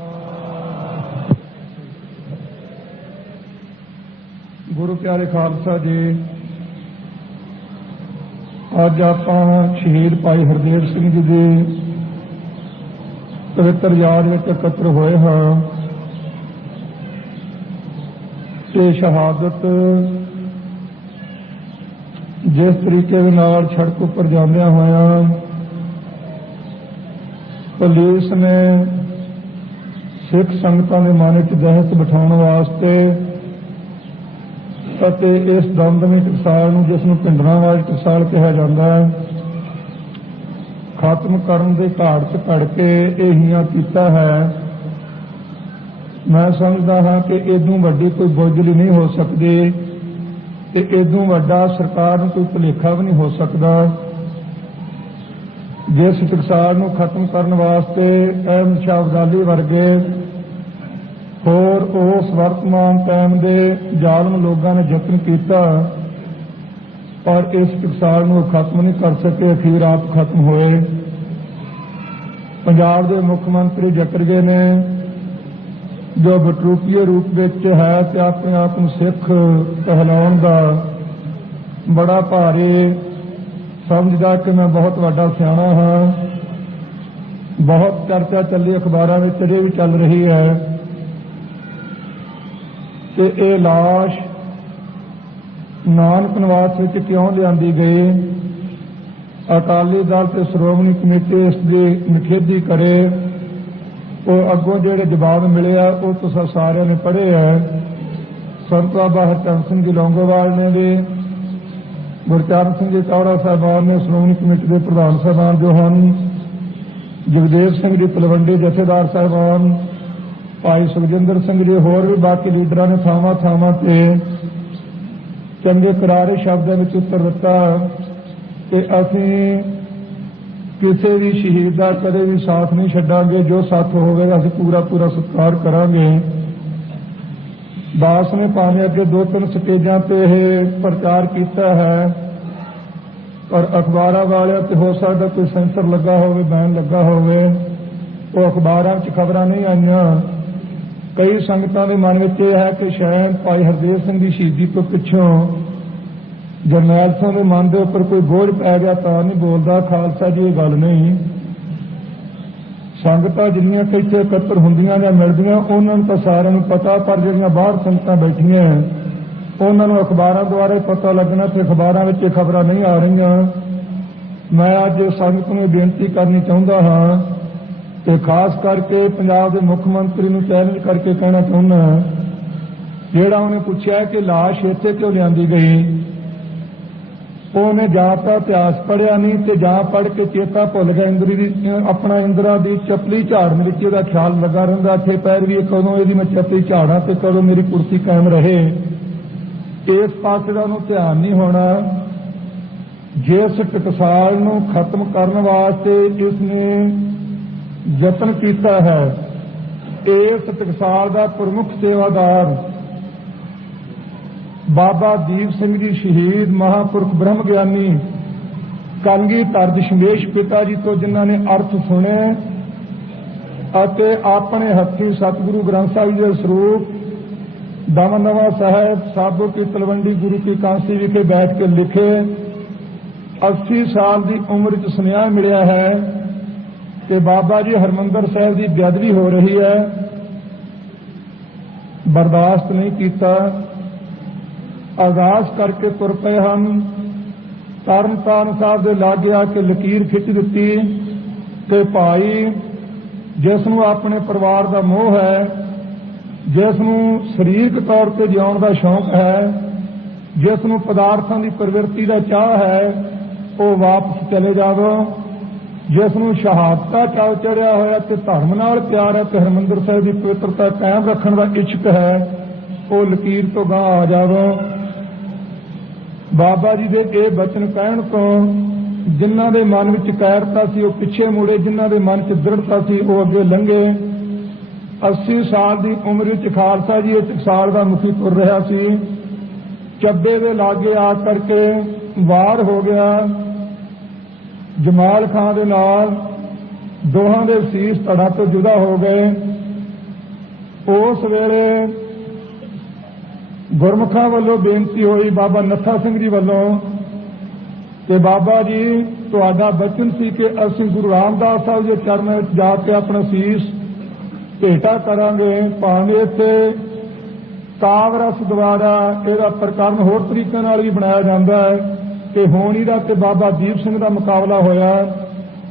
ਗੁਰੂ ਪਿਆਰੇ ਖਾਲਸਾ ਜੀ, ਅੱਜ ਆਪਾਂ ਸ਼ਹੀਦ ਭਾਈ ਹਰਦੇਵ ਸਿੰਘ ਜੀ ਦੀ ਪਵਿੱਤਰ ਯਾਦ ਵਿੱਚ ਇਕੱਤਰ ਹੋਏ ਹਾਂ ਤੇ ਸ਼ਹਾਦਤ ਜਿਸ ਤਰੀਕੇ ਦੇ ਨਾਲ ਸੜਕ ਉੱਪਰ ਜਾਂਦਿਆਂ ਹੋਇਆਂ ਪੁਲਿਸ ਨੇ ਸਿੱਖ ਸੰਗਤਾਂ ਦੇ ਮਨ ਵਿੱਚ ਦਹਿਸ਼ਤ ਬਿਠਾਉਣ ਵਾਸਤੇ ਅਤੇ ਇਸ ਦਮਦਮੀ ਟਕਸਾਲ ਨੂੰ, ਜਿਸ ਨੂੰ ਭਿੰਡਰਾਂਵਾਲੇ ਟਕਸਾਲ ਕਿਹਾ ਜਾਂਦਾ ਹੈ, ਖਤਮ ਕਰਨ ਦੇ ਘਾਟ 'ਚ ਭੜ ਕੇ ਇਹ ਹੀਆਂ ਕੀਤਾ ਹੈ। ਮੈਂ ਸਮਝਦਾ ਹਾਂ ਕਿ ਇਦੋਂ ਵੱਡੀ ਕੋਈ ਬੁਜ਼ਦਿਲੀ ਨਹੀਂ ਹੋ ਸਕਦੀ ਤੇ ਇਦੋਂ ਵੱਡਾ ਸਰਕਾਰ ਨੂੰ ਕੋਈ ਭੁਲੇਖਾ ਵੀ ਨਹੀਂ ਹੋ ਸਕਦਾ। ਜਿਸ ਟਕਸਾਲ ਨੂੰ ਖਤਮ ਕਰਨ ਵਾਸਤੇ ਅਹਿਮਦ ਸ਼ਾਹ ਅਬਦਾਲੀ ਵਰਗੇ ਹੋਰ ਉਸ ਵਰਤਮਾਨ ਟਾਈਮ ਦੇ ਜ਼ਾਲਮ ਲੋਕਾਂ ਨੇ ਯਤਨ ਕੀਤਾ, ਪਰ ਇਸ ਟਕਸਾਲ ਨੂੰ ਖਤਮ ਨਹੀਂ ਕਰ ਸਕੇ, ਅਖੀਰ ਆਪ ਖਤਮ ਹੋਏ। ਪੰਜਾਬ ਦੇ ਮੁੱਖ ਮੰਤਰੀ ਜਕਰਗੇ ਨੇ, ਜੋ ਬਟਰੂਪੀਏ ਰੂਪ ਵਿੱਚ ਹੈ ਤੇ ਆਪਣੇ ਆਪ ਨੂੰ ਸਿੱਖ ਕਹਿਲਾਉਣ ਦਾ ਬੜਾ ਭਾਰੀ ਸਮਝਦਾ ਕਿ ਮੈਂ ਬਹੁਤ ਵੱਡਾ ਸਿਆਣਾ ਹਾਂ, ਬਹੁਤ ਚਰਚਾ ਚੱਲੀ ਅਖਬਾਰਾਂ ਵਿੱਚ, ਅਜੇ ਵੀ ਚੱਲ ਰਹੀ ਹੈ ਕਿ ਇਹ ਲਾਸ਼ ਨਾਨਕ ਨਿਵਾਸ ਵਿੱਚ ਕਿਉਂ ਲਿਆਂਦੀ ਗਈ। ਅਕਾਲੀ ਦਲ ਤੇ ਸ਼੍ਰੋਮਣੀ ਕਮੇਟੀ ਇਸ ਦੀ ਨਿਖੇਧੀ ਕਰੇ। ਉਹ ਅੱਗੋਂ ਜਿਹੜੇ ਜਵਾਬ ਮਿਲੇ ਆ ਉਹ ਤੁਸੀਂ ਸਾਰਿਆਂ ਨੇ ਪੜ੍ਹੇ ਹੈ। ਸੰਤ ਬਾਬਾ ਹਰਚੰਦ ਸਿੰਘ ਜੀ ਲੌਂਗੋਵਾਲ ਨੇ ਵੀ, ਗੁਰਚਰਨ ਸਿੰਘ ਜੀ ਟੌਹੜਾ ਸਾਹਿਬਾਨ ਨੇ, ਸ਼੍ਰੋਮਣੀ ਕਮੇਟੀ ਦੇ ਪ੍ਰਧਾਨ ਸਾਹਿਬਾਨ ਜੋ ਹਨ, ਜਗਦੇਵ ਸਿੰਘ ਜੀ ਤਲਵੰਡੀ ਜਥੇਦਾਰ ਸਾਹਿਬਾਨ, ਭਾਈ ਸੁਖਜਿੰਦਰ ਸਿੰਘ ਜੀ, ਹੋਰ ਵੀ ਬਾਕੀ ਲੀਡਰਾਂ ਨੇ ਥਾਵਾਂ ਥਾਵਾਂ ਤੇ ਚੰਗੇ ਕਰਾਰੇ ਸ਼ਬਦਾਂ ਵਿੱਚ ਉੱਤਰ ਦਿੱਤਾ ਕਿ ਅਸੀਂ ਕਿਸੇ ਵੀ ਸ਼ਹੀਦ ਦਾ ਕਦੇ ਵੀ ਸਾਥ ਨਹੀਂ ਛੱਡਾਂਗੇ, ਜੋ ਸਾਥ ਹੋਵੇਗਾ ਅਸੀਂ ਪੂਰਾ ਪੂਰਾ ਸਤਿਕਾਰ ਕਰਾਂਗੇ। ਦਾਸ ਨੇ ਭਾਵੇਂ ਅੱਗੇ 2-3 ਸਟੇਜਾਂ ਤੇ ਇਹ ਪ੍ਰਚਾਰ ਕੀਤਾ ਹੈ, ਪਰ ਅਖਬਾਰਾਂ ਵਾਲਿਆਂ ਤੇ ਹੋ ਸਕਦਾ ਕੋਈ ਸੈਂਸਰ ਲੱਗਾ ਹੋਵੇ, ਬੈਨ ਲੱਗਾ ਹੋਵੇ, ਉਹ ਅਖਬਾਰਾਂ 'ਚ ਖਬਰਾਂ ਨਹੀਂ ਆਈਆਂ। ਕਈ ਸੰਗਤਾਂ ਦੇ ਮਨ ਵਿੱਚ ਇਹ ਹੈ ਕਿ ਸ਼ਾਇਦ ਭਾਈ ਹਰਦੇਵ ਸਿੰਘ ਦੀ ਸ਼ਹੀਦੀ ਤੋਂ ਪਿੱਛੋਂ ਜਰਨੈਲ ਸਿੰਘ ਦੇ ਮਨ ਦੇ ਉੱਪਰ ਕੋਈ ਬੋਝ ਪੈ ਗਿਆ ਤਾਂ ਨਹੀਂ ਬੋਲਦਾ। ਖਾਲਸਾ ਜੀ, ਇਹ ਗੱਲ ਨਹੀਂ। ਸੰਗਤਾਂ ਜਿੰਨੀਆਂ ਕਿ ਇੱਥੇ ਇਕੱਤਰ ਹੁੰਦੀਆਂ ਜਾਂ ਮਿਲਦੀਆਂ ਉਹਨਾਂ ਨੂੰ ਤਾਂ ਸਾਰਿਆਂ ਨੂੰ ਪਤਾ, ਪਰ ਜਿਹੜੀਆਂ ਬਾਹਰ ਸੰਗਤਾਂ ਬੈਠੀਆਂ ਉਹਨਾਂ ਨੂੰ ਅਖਬਾਰਾਂ ਦੁਆਰਾ ਹੀ ਪਤਾ ਲੱਗਣਾ ਤੇ ਅਖਬਾਰਾਂ ਵਿੱਚ ਇਹ ਖਬਰਾਂ ਨਹੀਂ ਆ ਰਹੀਆਂ। ਮੈਂ ਅੱਜ ਸੰਗਤ ਨੂੰ ਬੇਨਤੀ ਕਰਨੀ ਚਾਹੁੰਦਾ ਹਾਂ ਤੇ ਖਾਸ ਕਰਕੇ ਪੰਜਾਬ ਦੇ ਮੁੱਖ ਮੰਤਰੀ ਨੂੰ ਚੈਲੰਜ ਕਰਕੇ ਕਹਿਣਾ ਚਾਹੁੰਦਾ, ਜਿਹੜਾ ਉਹਨੇ ਪੁੱਛਿਆ ਕਿ ਲਾਸ਼ ਇੱਥੇ ਕਿਉਂ ਲਿਆਂਦੀ ਗਈ, ਉਹਨੇ ਜਾਂ ਤਾਂ ਇਤਿਹਾਸ ਪੜ੍ਹਿਆ ਨਹੀਂ ਤੇ ਜਾਂ ਪੜ੍ਹ ਕੇ ਚੇਤਾ ਭੁੱਲ ਗਿਆ। ਆਪਣਾ ਇੰਦਰਾ ਦੀ ਚਪਲੀ ਝਾੜਨ ਵਿੱਚ ਇਹਦਾ ਖਿਆਲ ਲੱਗਾ ਰਹਿੰਦਾ, ਇੱਥੇ ਪੈਰ ਵੀ ਕਦੋਂ ਇਹਦੀ ਮੈਂ ਚਪਲੀ ਝਾੜਾਂ ਤੇ ਕਦੋਂ ਮੇਰੀ ਕੁਰਸੀ ਕਾਇਮ ਰਹੇ, ਇਸ ਪਾਸੇ ਦਾ ਉਹਨੂੰ ਧਿਆਨ ਨਹੀਂ ਹੋਣਾ। ਜਿਸ ਟਕਸਾਲ ਨੂੰ ਖਤਮ ਕਰਨ ਵਾਸਤੇ ਇਸਨੇ ਯਤਨ ਕੀਤਾ ਹੈ, ਇਸ ਟਕਸਾਲ ਦਾ ਪ੍ਰਮੁੱਖ ਸੇਵਾਦਾਰ ਬਾਬਾ ਦੀਪ ਸਿੰਘ ਜੀ ਸ਼ਹੀਦ, ਮਹਾਂਪੁਰਖ ਬ੍ਰਹਮ ਗਿਆਨੀ ਕਲਗੀਧਰ ਦਸ਼ਮੇਸ਼ ਪਿਤਾ ਜੀ ਤੋਂ, ਜਿਨ੍ਹਾਂ ਨੇ ਅਰਥ ਸੁਣੇ ਅਤੇ ਆਪਣੇ ਹੱਥੀਂ ਸਤਿਗੁਰੂ ਗ੍ਰੰਥ ਸਾਹਿਬ ਜੀ ਦੇ ਸਰੂਪ ਦਮਨਵਾ ਸਾਹਿਬ ਸਾਬੋ ਕੀ ਤਲਵੰਡੀ ਗੁਰੂ ਕੀ ਕਾਂਸੀ ਵਿਖੇ ਬੈਠ ਕੇ ਲਿਖੇ। 80 ਸਾਲ ਦੀ ਉਮਰ 'ਚ ਸੁਨੇਹਾ ਮਿਲਿਆ ਹੈ ਕਿ ਬਾਬਾ ਜੀ ਹਰਮੰਦਰ ਸਾਹਿਬ ਦੀ ਬੇਅਦਬੀ ਹੋ ਰਹੀ ਹੈ, ਬਰਦਾਸ਼ਤ ਨਹੀਂ ਕੀਤਾ, ਆਗਾਜ਼ ਕਰਕੇ ਤੁਰ ਪਏ ਹਨ। ਤਰਨਤਾਰਨ ਸਾਹਿਬ ਦੇ ਲਾਗੇ ਆ ਕੇ ਲਕੀਰ ਖਿੱਚ ਦਿੱਤੀ ਤੇ ਭਾਈ, ਜਿਸ ਨੂੰ ਆਪਣੇ ਪਰਿਵਾਰ ਦਾ ਮੋਹ ਹੈ, ਜਿਸ ਨੂੰ ਸਰੀਰਕ ਤੌਰ ਤੇ ਜਿਉਣ ਦਾ ਸ਼ੌਂਕ ਹੈ, ਜਿਸ ਨੂੰ ਪਦਾਰਥਾਂ ਦੀ ਪ੍ਰਵਿਰਤੀ ਦਾ ਚਾਹ ਹੈ, ਉਹ ਵਾਪਸ ਚਲੇ ਜਾਵੋ। ਜਿਸ ਨੂੰ ਸ਼ਹਾਦਤ ਦਾ ਚਾਅ ਚੜਿਆ ਹੋਇਆ ਤੇ ਧਰਮ ਨਾਲ ਪਿਆਰ ਹੈ ਤੇ ਹਰਿਮੰਦਰ ਸਾਹਿਬ ਦੀ ਪਵਿੱਤਰਤਾ ਕਾਇਮ ਰੱਖਣ ਦਾ ਇੱਛਕ ਹੈ, ਉਹ ਲਕੀਰ ਤੋਂ ਗਾਂਹ ਆ ਜਾਵੋ। ਬਾਬਾ ਜੀ ਦੇ ਇਹ ਬਚਨ ਕਹਿਣ ਤੋਂ ਜਿਨ੍ਹਾਂ ਦੇ ਮਨ ਵਿੱਚ ਕਾਇਰਤਾ ਸੀ ਉਹ ਪਿੱਛੇ ਮੁੜੇ, ਜਿਨ੍ਹਾਂ ਦੇ ਮਨ 'ਚ ਦ੍ਰਿੜਤਾ ਸੀ ਉਹ ਅੱਗੇ ਲੰਘੇ। 80 ਸਾਲ ਦੀ ਉਮਰ ਵਿੱਚ ਖਾਲਸਾ ਜੀ ਇਹ ਟਕਸਾਲ ਦਾ ਮੁਖੀ ਤੁਰ ਰਿਹਾ ਸੀ। ਚੱਬੇ ਦੇ ਲਾਗੇ ਆ ਕਰਕੇ ਵਾਰ ਹੋ ਗਿਆ ਜਮਾਲ ਖਾਨ ਦੇ ਨਾਲ, ਦੋਹਾਂ ਦੇ ਸੀਸ ਧੜਾਂ ਤੋਂ ਜੁਦਾ ਹੋ ਗਏ। ਉਸ ਵੇਲੇ ਗੁਰਮੁਖਾਂ ਵੱਲੋਂ ਬੇਨਤੀ ਹੋਈ ਬਾਬਾ ਨੱਥਾ ਸਿੰਘ ਜੀ ਵੱਲੋਂ ਕਿ ਬਾਬਾ ਜੀ ਤੁਹਾਡਾ ਬਚਨ ਸੀ ਕਿ ਅਸੀਂ ਗੁਰੂ ਰਾਮਦਾਸ ਸਾਹਿਬ ਦੇ ਚਰਨਾਂ ਵਿੱਚ ਜਾ ਕੇ ਆਪਣਾ ਸੀਸ ਭੇਟਾ ਕਰਾਂਗੇ। ਭਾਵੇਂ ਇੱਥੇ ਕਾਵਰਸ ਦੁਆਰਾ ਇਹਦਾ ਪ੍ਰਕਰਨ ਹੋਰ ਤਰੀਕੇ ਨਾਲ ਵੀ ਬਣਾਇਆ ਜਾਂਦਾ ਹੈ ਕਿ ਹੋਣੀ ਦਾ ਤੇ ਬਾਬਾ ਦੀਪ ਸਿੰਘ ਦਾ ਮੁਕਾਬਲਾ ਹੋਇਆ।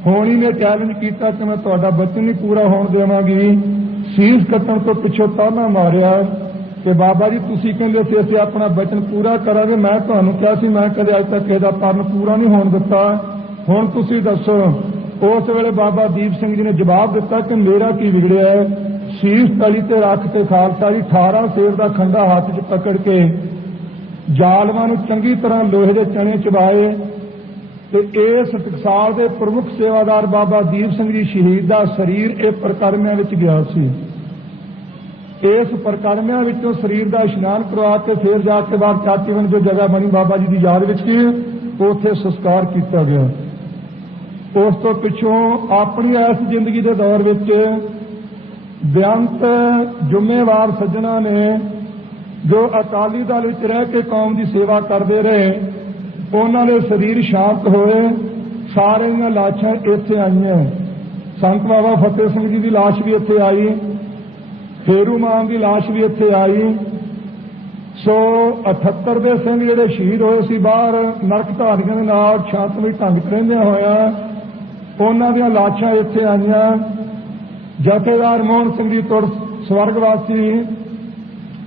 ਹੋਣੀ ਨੇ ਚੈਲੰਜ ਕੀਤਾ ਕਿ ਮੈਂ ਤੁਹਾਡਾ ਬਚਨ ਨਹੀਂ ਪੂਰਾ ਹੋਣ ਦੇਵਾਂਗੀ। ਸੀਸ ਕੱਟਣ ਤੋਂ ਪਿੱਛੋਂ ਤਾਨਾ ਮਾਰਿਆ ਕਿ ਬਾਬਾ ਜੀ ਤੁਸੀਂ ਕਹਿੰਦੇ ਸੀ ਅਸੀਂ ਆਪਣਾ ਬਚਨ ਪੂਰਾ ਕਰਾਂਗੇ। ਮੈਂ ਤੁਹਾਨੂੰ ਕਿਹਾ ਸੀ ਮੈਂ ਕਦੇ ਅੱਜ ਤੱਕ ਇਹਦਾ ਪਰਨ ਪੂਰਾ ਨਹੀਂ ਹੋਣ ਦਿੱਤਾ, ਹੁਣ ਤੁਸੀਂ ਦੱਸੋ। ਉਸ ਵੇਲੇ ਬਾਬਾ ਦੀਪ ਸਿੰਘ ਜੀ ਨੇ ਜਵਾਬ ਦਿੱਤਾ ਕਿ ਮੇਰਾ ਕੀ ਵਿਗੜਿਆ ਹੈ। ਸੀਸ ਤਲੀ ਤੇ ਰੱਖ ਕੇ ਖਾਲਸਾ ਜੀ 18 ਸੇਰ ਦਾ ਖੰਡਾ ਹੱਥ 'ਚ ਪਕੜ ਕੇ ਜ਼ਾਲਮਾਂ ਨੂੰ ਚੰਗੀ ਤਰ੍ਹਾਂ ਲੋਹੇ ਦੇ ਚਣੇ ਚਬਾਏ ਤੇ ਇਸ ਟਕਸਾਲ ਦੇ ਪ੍ਰਮੁੱਖ ਸੇਵਾਦਾਰ ਬਾਬਾ ਦੀਪ ਸਿੰਘ ਜੀ ਸ਼ਹੀਦ ਦਾ ਸਰੀਰ ਇਹ ਪ੍ਰਕਰਮਿਆਂ ਵਿੱਚ ਗਿਆ ਸੀ। ਇਸ ਪ੍ਰਕਰਮਿਆਂ ਵਿੱਚੋਂ ਸਰੀਰ ਦਾ ਇਸ਼ਨਾਨ ਕਰਵਾ ਕੇ ਫਿਰ ਜਾ ਕੇ ਬਾਹਰ ਚਾਟੀਵਨ ਜੋ ਜਗ੍ਹਾ ਬਣੀ ਬਾਬਾ ਜੀ ਦੀ ਯਾਦ ਵਿੱਚ ਉੱਥੇ ਸੰਸਕਾਰ ਕੀਤਾ ਗਿਆ। ਉਸ ਤੋਂ ਪਿੱਛੋਂ ਆਪਣੀ ਇਸ ਜ਼ਿੰਦਗੀ ਦੇ ਦੌਰ ਵਿੱਚ ਬੇਅੰਤ ਜ਼ਿੰਮੇਵਾਰ ਸੱਜਣਾ ਨੇ ਜੋ ਅਕਾਲੀ ਦਲ ਵਿੱਚ ਰਹਿ ਕੇ ਕੌਮ ਦੀ ਸੇਵਾ ਕਰਦੇ ਰਹੇ, ਉਹਨਾਂ ਦੇ ਸਰੀਰ ਸ਼ਾਂਤ ਹੋਏ। ਸਾਰਿਆਂ ਦੀਆਂ ਲਾਸ਼ਾਂ ਇੱਥੇ ਆਈਆਂ। ਸੰਤ ਬਾਬਾ ਫਤਿਹ ਸਿੰਘ ਜੀ ਦੀ ਲਾਸ਼ ਵੀ ਇੱਥੇ ਆਈ, ਫੇਰੂ ਮਾਨ ਦੀ ਲਾਸ਼ ਵੀ ਇੱਥੇ ਆਈ। ਸੋ 78 ਦੇ ਸਿੰਘ ਜਿਹੜੇ ਸ਼ਹੀਦ ਹੋਏ ਸੀ ਬਾਹਰ ਨਰਕ ਧਾਰੀਆਂ ਦੇ ਨਾਲ ਸ਼ਾਂਤਮਈ ਢੰਗ 'ਚ ਰਹਿੰਦਿਆਂ ਹੋਇਆਂ, ਉਹਨਾਂ ਦੀਆਂ ਲਾਸ਼ਾਂ ਇੱਥੇ ਆਈਆਂ। ਜਥੇਦਾਰ ਮੋਹਨ ਸਿੰਘ ਜੀ ਤੁਰ ਸਵਰਗਵਾਸੀ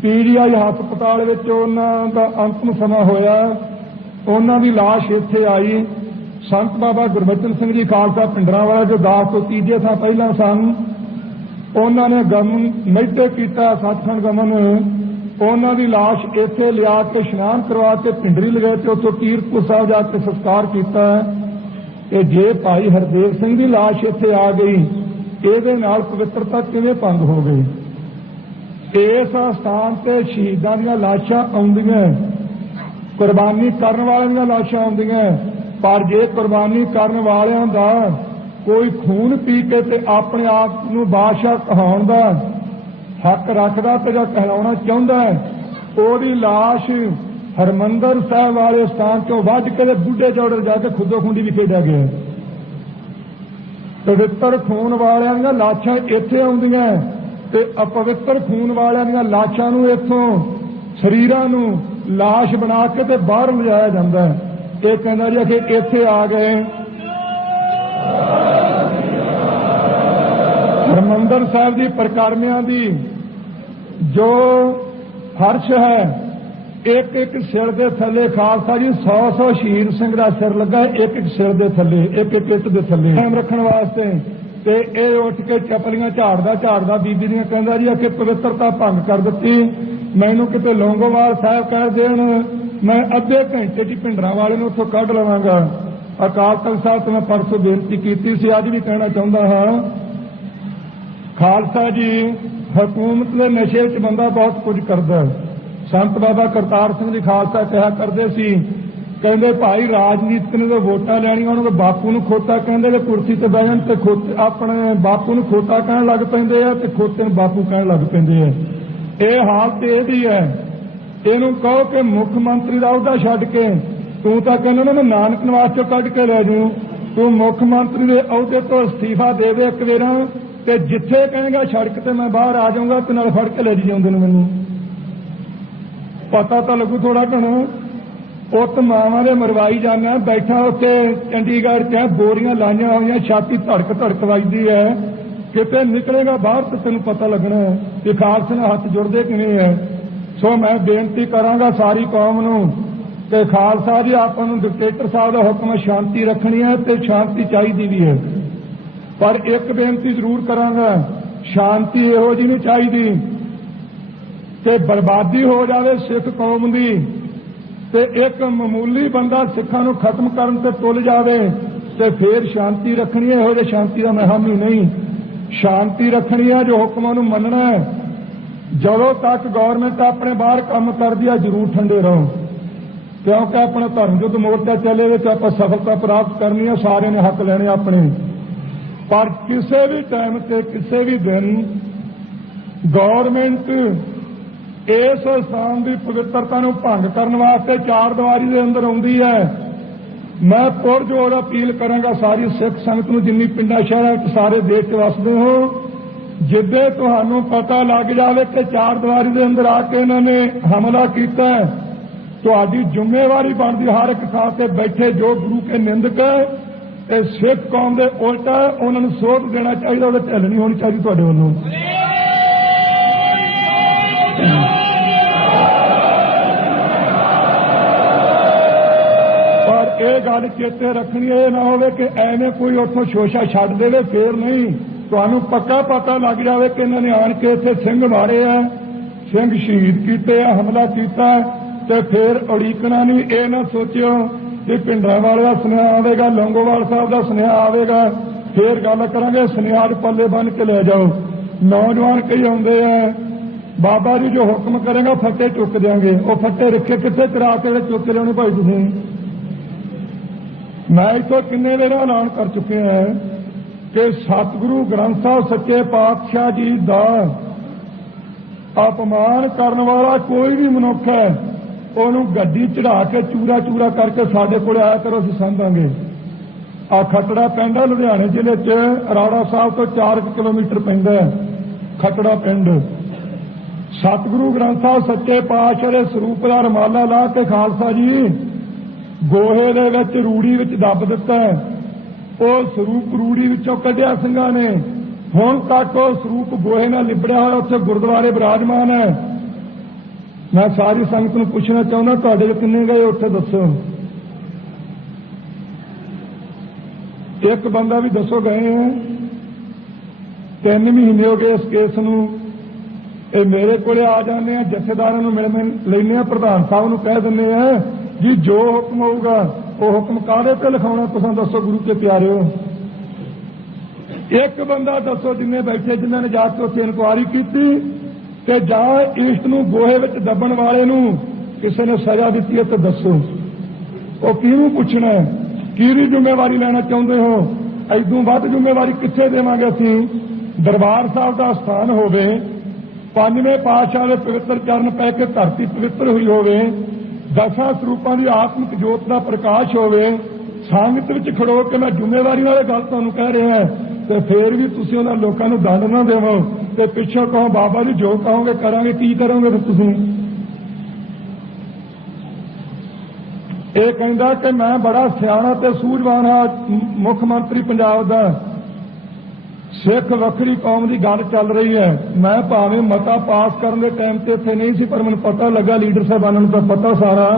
PGI ਹਸਪਤਾਲ ਵਿੱਚ ਉਹਨਾਂ ਦਾ ਅੰਤਮ ਸਮਾਂ ਹੋਇਆ, ਉਹਨਾਂ ਦੀ ਲਾਸ਼ ਇੱਥੇ ਆਈ। ਸੰਤ ਬਾਬਾ ਗੁਰਬਚਨ ਸਿੰਘ ਜੀ ਖਾਲਸਾ ਭਿੰਡਰਾਂਵਾਲਾ ਜੋ ਦਾਸ ਤੋਂ ਤੀਜੇ ਥਾਂ ਪਹਿਲਾਂ ਸਨ, ਉਹਨਾਂ ਨੇ ਗਮਨ ਮਹਿਤੇ ਕੀਤਾ ਸੱਚਖੰਡ ਗਮਨ। ਉਹਨਾਂ ਦੀ ਲਾਸ਼ ਇੱਥੇ ਲਿਆ ਕੇ ਇਸ਼ਨਾਨ ਕਰਵਾ ਕੇ ਪਿੰਡਰੀ ਲਗਾਏ ਤੇ ਉੱਥੋਂ ਕੀਰਤਪੁਰ ਸਾਹਿਬ ਜਾ ਕੇ ਸੰਸਕਾਰ ਕੀਤਾ। ਕਿ ਜੇ ਭਾਈ ਹਰਦੇਵ ਸਿੰਘ ਦੀ ਲਾਸ਼ ਇੱਥੇ ਆ ਗਈ, ਇਹਦੇ ਨਾਲ ਪਵਿੱਤਰਤਾ ਕਿਵੇਂ ਭੰਗ ਹੋ ਗਈ। ਇਸ ਸਥਾਨ ਤੇ ਸ਼ਹੀਦਾਂ ਦੀਆਂ ਲਾਸ਼ਾਂ ਆਉਂਦੀਆਂ, ਕੁਰਬਾਨੀ ਕਰਨ ਵਾਲਿਆਂ ਦੀਆਂ ਲਾਸ਼ਾਂ ਆਉਂਦੀਆਂ, ਪਰ ਜੇ ਕੁਰਬਾਨੀ ਕਰਨ ਵਾਲਿਆਂ ਦਾ ਕੋਈ ਖੂਨ ਪੀ ਕੇ ਤੇ ਆਪਣੇ ਆਪ ਨੂੰ ਬਾਦਸ਼ਾਹ ਕਹਾਉਣ ਦਾ ਹੱਕ ਰੱਖਦਾ ਤੇ ਜਾਂ ਕਹਿਲਾਉਣਾ ਚਾਹੁੰਦਾ ਹੈ, ਉਹਦੀ ਲਾਸ਼ ਹਰਮੰਦਰ ਸਾਹਿਬ ਵਾਲੇ ਸਥਾਨ ਤੋਂ ਵੱਢ ਕੇ ਤੇ ਬੁੱਢੇ ਚੌੜੇ ਜਾ ਕੇ ਖੁੱਦੋ ਖੁੰਡੀ ਵੀ ਖੇਡਿਆ ਗਿਆ। ਪਵਿੱਤਰ ਖੂਨ ਵਾਲਿਆਂ ਦੀਆਂ ਲਾਸ਼ਾਂ ਇੱਥੇ ਆਉਂਦੀਆਂ ਤੇ ਅਪਵਿੱਤਰ ਖੂਨ ਵਾਲਿਆਂ ਦੀਆਂ ਲਾਸ਼ਾਂ ਨੂੰ ਇੱਥੋਂ ਸਰੀਰਾਂ ਨੂੰ ਲਾਸ਼ ਬਣਾ ਕੇ ਤੇ ਬਾਹਰ ਲਿਜਾਇਆ ਜਾਂਦਾ ਹੈ। ਇਹ ਕਹਿੰਦਾ ਜੀ ਕਿ ਇੱਥੇ ਆ ਗਏ ਹਰਿਮੰਦਰ ਸਾਹਿਬ ਦੀ ਪ੍ਰਕਰਮਿਆਂ ਦੀ ਜੋ ਫਰਸ਼ ਹੈ, ਇੱਕ ਇੱਕ ਸਿਰ ਦੇ ਥੱਲੇ ਖਾਲਸਾ ਜੀ 100 ਸ਼ਹੀਦ ਸਿੰਘ ਦਾ ਸਿਰ ਲੱਗਾ, ਇੱਕ ਇੱਕ ਸਿਰ ਦੇ ਥੱਲੇ, ਇੱਕ ਇੱਕ ਇੱਟ ਦੇ ਥੱਲੇ ਕਾਇਮ ਰੱਖਣ ਵਾਸਤੇ। ਤੇ ਇਹ ਉੱਠ ਕੇ ਚਪਲੀਆਂ ਝਾੜਦਾ ਬੀਬੀ ਦੀਆਂ ਕਹਿੰਦਾ ਜੀ ਕਿ ਪਵਿੱਤਰਤਾ ਭੰਗ ਕਰ ਦਿੱਤੀ, ਮੈਨੂੰ ਕਿਤੇ ਲੌਂਗੋਵਾਲ ਸਾਹਿਬ ਕਹਿ ਦੇਣ, ਮੈਂ ਅੱਧੇ ਘੰਟੇ 'ਚ ਭਿੰਡਰਾਂਵਾਲੇ ਨੂੰ ਉੱਥੋਂ ਕੱਢ ਲਵਾਂਗਾ। ਅਕਾਲ ਤਖਤ ਸਾਹਿਬ ਤੋਂ ਮੈਂ ਪਰਸੋਂ ਬੇਨਤੀ ਕੀਤੀ ਸੀ, ਅੱਜ ਵੀ ਕਹਿਣਾ ਚਾਹੁੰਦਾ ਹਾਂ, ਖਾਲਸਾ ਜੀ ਹਕੂਮਤ ਦੇ ਨਸ਼ੇ 'ਚ ਬੰਦਾ ਬਹੁਤ ਕੁਝ ਕਰਦਾ। ਸੰਤ ਬਾਬਾ ਕਰਤਾਰ ਸਿੰਘ ਜੀ ਖਾਲਸਾ ਕਿਹਾ ਕਰਦੇ ਸੀ, ਕਹਿੰਦੇ ਭਾਈ ਰਾਜਨੀਤਿਕ ਨੇ ਵੋਟਾਂ ਲੈਣੀਆਂ, ਉਹਨਾਂ ਦੇ ਬਾਪੂ ਨੂੰ ਖੋਤਾ ਕਹਿੰਦੇ ਤੇ ਕੁਰਸੀ ਤੇ ਬਹਿ ਜਾਣ ਤੇ ਆਪਣੇ ਬਾਪੂ ਨੂੰ ਖੋਤਾ ਕਹਿਣ ਲੱਗ ਪੈਂਦੇ ਆ ਤੇ ਖੋਤੇ ਨੂੰ ਬਾਪੂ ਕਹਿਣ ਲੱਗ ਪੈਂਦੇ ਆ। ਇਹ ਹਾਲਤ ਇਹਦੀ ਹੈ। ਇਹਨੂੰ ਕਹੋ ਕਿ ਮੁੱਖ ਮੰਤਰੀ ਦਾ ਅਹੁਦਾ ਛੱਡ ਕੇ ਤੂੰ ਤਾਂ ਕਹਿੰਦਾ ਨਾ ਮੈਂ ਨਾਨਕ ਨਿਵਾਸ ਚੋਂ ਕੱਢ ਕੇ ਲੈ ਜੂ, ਤੂੰ ਮੁੱਖ ਮੰਤਰੀ ਦੇ ਅਹੁਦੇ ਤੋਂ ਅਸਤੀਫਾ ਦੇ ਦੇ ਇੱਕ ਵੇਰਾ, ਤੇ ਜਿੱਥੇ ਕਹੇਗਾ ਸੜਕ ਤੇ ਮੈਂ ਬਾਹਰ ਆ ਜਾਊਂਗਾ ਤੇ ਨਾਲ ਫੜ ਕੇ ਲੈ ਜਾਂਦੇ ਨੇ। ਮੈਨੂੰ ਪਤਾ ਤਾਂ ਲੱਗੂ ਥੋੜਾ ਘਣਾ। ਪੁੱਤ ਮਾਵਾਂ ਦੇ ਮਰਵਾਈ ਜਾਣਾ, ਬੈਠਾ ਉੱਥੇ ਚੰਡੀਗੜ੍ਹ 'ਚ ਬੋਰੀਆਂ ਲਾਈਆਂ ਹੋਈਆਂ, ਛਾਤੀ ਧੜਕ ਵੱਜਦੀ ਹੈ, ਕਿਤੇ ਨਿਕਲੇਗਾ ਬਾਹਰ ਤਾਂ ਤੈਨੂੰ ਪਤਾ ਲੱਗਣਾ ਕਿ ਖਾਲਸੇ ਨਾਲ ਹੱਥ ਜੁੜਦੇ ਕਿਵੇਂ ਹੈ। ਸੋ ਮੈਂ ਬੇਨਤੀ ਕਰਾਂਗਾ ਸਾਰੀ ਕੌਮ ਨੂੰ ਕਿ ਖਾਲਸਾ ਜੀ ਆਪਾਂ ਨੂੰ ਡਿਕਟੇਟਰ ਸਾਹਿਬ ਦਾ ਹੁਕਮ ਸ਼ਾਂਤੀ ਰੱਖਣੀ ਹੈ ਤੇ ਸ਼ਾਂਤੀ ਚਾਹੀਦੀ ਵੀ ਹੈ, ਪਰ ਇੱਕ ਬੇਨਤੀ ਜ਼ਰੂਰ ਕਰਾਂਗਾ, ਸ਼ਾਂਤੀ ਇਹੋ ਜਿਹੀ ਨਹੀਂ ਚਾਹੀਦੀ ਕਿ ਬਰਬਾਦੀ ਹੋ ਜਾਵੇ ਸਿੱਖ ਕੌਮ ਦੀ ਤੇ ਇੱਕ ਮਾਮੂਲੀ ਬੰਦਾ ਸਿੱਖਾਂ ਨੂੰ ਖਤਮ ਕਰਨ ਤੇ ਤੁਲ ਜਾਵੇ ਤੇ ਫੇਰ ਸ਼ਾਂਤੀ ਰੱਖਣੀ ਹੈ। ਇਹੋ ਜਿਹੀ ਸ਼ਾਂਤੀ ਦਾ ਮੈਂ ਹਾਮੀ ਨਹੀਂ। ਸ਼ਾਂਤੀ ਰੱਖਣੀ ਹੈ, ਜੋ ਹੁਕਮਾਂ ਨੂੰ ਮੰਨਣਾ ਹੈ। ਜਦੋਂ ਤੱਕ ਗੌਰਮੈਂਟ ਆਪਣੇ ਬਾਹਰ ਕੰਮ ਕਰਦੀ ਹੈ ਜ਼ਰੂਰ ਠੰਡੇ ਰਹੋ, ਕਿਉਂਕਿ ਆਪਣਾ ਧਰਮ ਯੁੱਧ ਮੋਰਚਾ ਚੱਲੇ ਵਿੱਚ ਆਪਾਂ ਸਫਲਤਾ ਪ੍ਰਾਪਤ ਕਰਨੀ ਹੈ, ਸਾਰਿਆਂ ਨੇ ਹੱਕ ਲੈਣੇ ਆਪਣੇ। ਪਰ ਕਿਸੇ ਵੀ ਟਾਈਮ ਤੇ ਕਿਸੇ ਵੀ ਦਿਨ ਗੌਰਮੈਂਟ इस स्थान की पवित्रता नूं भंग करने वास्ते चार दीवारी दे अंदर आउंदी है। मैं पुरजोर अपील करांगा सारी सिख संगत नूं, जिन्नी पिंडां शहरां विच सारे देश च वसदे हो, जिद्दे तुहानूं पता लग जावे कि चार दीवारी दे अंदर आके इन्होंने हमला कीता है, तुहाडी जिम्मेवारी बनदी हर एक थां ते बैठे जो गुरु के निंदक है सिख कौम दे उल्टा उन्होंने सोध देना चाहिए, उहदे ढिल नहीं होनी चाहिए तुहाडे वल्लों। पर यह गल चेते रखनी ये ना होवे कि एवें कोई उत्थों शोशा छड्ड देवे, फिर नहीं तुहानूं पक्का पता लग जाए कि इन्होंने आण के इत्थे सिंह मारे है, सिंह शहीद कीते है, हमला कीता है, तो फिर उड़ीकना नहीं। ये ना सोचियो कि भिंडरांवाले का सुनेहा आवेगा, लौंगोवाल साहब का सुनेहा आवेगा, फिर गल करांगे, सुनेहा पल्ले बन के ले जाओ। नौजवान कई आउंदे हैं, बाबा जी जो हुक्म करेगा फट्टे चुक देंगे, वो फट्टे रखे कितने करा के चुक लिया भाई तुसीं। मैं इतों किन्ने वेर ऐलान कर चुके हैं कि सतगुरु ग्रंथ साहब सच्चे पातशाह जी का अपमान करने वाला कोई भी मनुख है, ਉਹਨੂੰ ਗੱਡੀ ਚੜਾ ਕੇ ਚੂਰਾ ਚੂਰਾ ਕਰਕੇ ਸਾਡੇ ਕੋਲ ਆਇਆ ਕਰੋ, ਅਸੀਂ ਸੰਭਾਂਗੇ। ਆ ਖਟੜਾ ਪਿੰਡ ਹੈ ਲੁਧਿਆਣੇ ਜ਼ਿਲ੍ਹੇ 'ਚ, ਰਾੜਾ ਸਾਹਿਬ ਤੋਂ 4 ਕਿਲੋਮੀਟਰ ਪੈਂਦਾ ਹੈ ਖਟੜਾ ਪਿੰਡ। ਸਤਿਗੁਰੂ ਗ੍ਰੰਥ ਸਾਹਿਬ ਸੱਚੇ ਪਾਤਸ਼ਾਹ ਦੇ ਸਰੂਪ ਦਾ ਰਮਾਲਾ ਲਾ ਕੇ ਖਾਲਸਾ ਜੀ ਗੋਹੇ ਦੇ ਵਿੱਚ ਰੂੜੀ ਵਿੱਚ ਦੱਬ ਦਿੱਤਾ ਹੈ। ਉਹ ਸਰੂਪ ਰੂੜੀ ਵਿੱਚੋਂ ਕੱਢਿਆ ਸਿੰਘਾਂ ਨੇ, ਹੁਣ ਤੱਕ ਉਹ ਸਰੂਪ ਗੋਹੇ ਨਾਲ ਲਿਬੜਿਆ ਹੋਇਆ ਉੱਥੇ ਗੁਰਦੁਆਰੇ ਵਿਰਾਜਮਾਨ ਹੈ। मैं सारी संगत नूं पुछना चाहुंदा, तुहाडे जो किन्ने गए उत्थे दसो। एक बंदा भी दसो गए हैं। 3 महीने हो गए इस केस नूं। ये मेरे कोले आ जाने हैं, जथेदारां नूं मिल लैने हैं, प्रधान साहब नूं कह दिंदे हैं जी जो हुक्म होगा वो हुक्म काहदे ते लिखाउणा, तुसीं दसो गुरु के प्यारे हो। एक बंदा दसो जिन्ने बैठे जिन्हां ने जाके उत्थे इनकुआरी कीती कि जां ईस्ट नूं गोहे विच दबण वाले नूं किसी ने सजा दित्ती है तो दसो। वो किहनूं पुछना है, किहदी जिम्मेवारी लेना चाहुंदे हो? ऐदों वध जिम्मेवारी कित्थे देवांगे असीं? दरबार साहब का स्थान होवे, 5वें पातशाह दे पवित्र चरण पै के धरती पवित्र हुई होवे, 10 ਸਰੂਪਾਂ ਦੀ आत्मिक जोत का प्रकाश होवे, संगत विच खड़ो के मैं जिम्मेवारी वाले गल तुहानूं कह रहा तो फिर भी तुसीं उन्हां लोकां नूं दंड ना देवो ते पिछों कहो बाबा जी जो कहोगे करांगे, की करोगे फिर तुसीं? ये कहंदा कि मैं बड़ा सियाणा ते सूझवान हाँ, मुख मंत्री पंजाब दा, सिख वखरी कौम की गल चल रही है। मैं भावें मता पास करने के टाइम से इत्थे नहीं सी, पर मैनूं पता लगा लीडर साहबानां नूं तां पता सारा,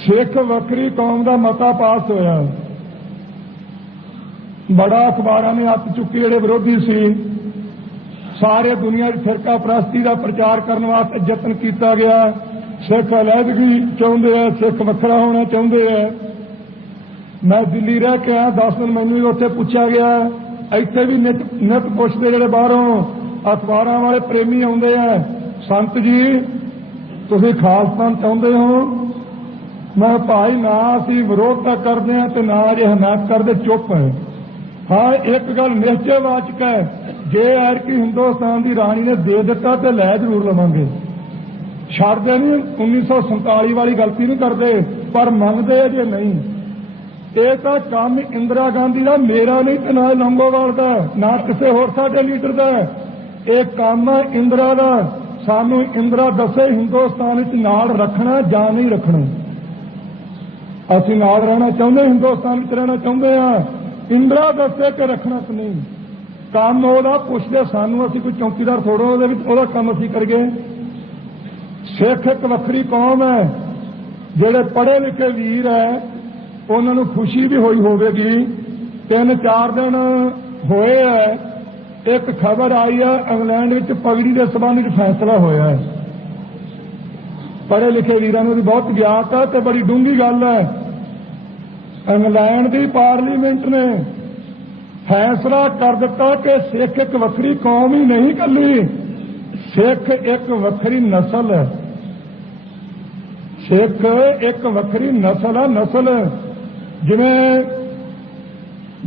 सिख वखरी कौम का मता पास होया। बड़ा अखबारां ने हत्थ चुके जिहड़े विरोधी सी, सारे दुनिया की फिरका प्रस्ती का प्रचार करने वास्ते यत्न किया गया। सिख अलहदगी चाहते हैं, सिख वखरा होना चाहते हैं। मैं दिल्ली रह के आया 10 दिन, मैनूं भी उत्थे पूछा गया, इत्थे भी नित पुछदे जिहड़े बाहरों अखबारां वाले प्रेमी आउंदे आ, संत जी तुसीं खालसा चाहुंदे हो? मैं भाई ना असीं विरोधता करते हैं तो ना अजे हमायत करते, चुप है। हाँ एक गल निश्चयवाचक है, जे एरकी हिंदुस्तान की राणी ने दे दिता तो लै जरूर लवांगे, छड्डदे नहीं। 1947 वाली गलती नहीं करते, पर मंगते अजे नहीं। ये तो काम इंदिरा गांधी का मेरा नहीं तो ना लौंगोवाल का, ना किसी होर साडे लीडर का। ये काम है इंदिरा का। सानू इंदिरा दसे हिंदुस्तान विच नाल रखना जां नहीं रखना। असीं नाल रहना चाहुंदे, हिंदुस्तान विच रहना चाहुंदे हां। इंदिरा दसे कि रखना कि नहीं, काम ओहदा पुछदे सानू, असीं कोई चौकीदार थोड़ो ओहदे विच ओहदा काम असीं करिए। सिख एक वखरी कौम है, जिहड़े पढ़े लिखे वीर है उन्हां नूं खुशी भी होई होवेगी। 3-4 दिन होए है, एक खबर आई है इंग्लैंड विच पगड़ी के संबंध में फैसला होया है। पढ़े लिखे वीरां नूं बहुत ज्ञात है, तो बड़ी डूंगी गल है। इंग्लैंड की पार्लीमेंट ने फैसला कर दिता कि सिख एक वखरी कौम ही नहीं कली, सिख एक वखरी नस्ल है। सिख एक वखरी नस्ल है। नस्ल जिवें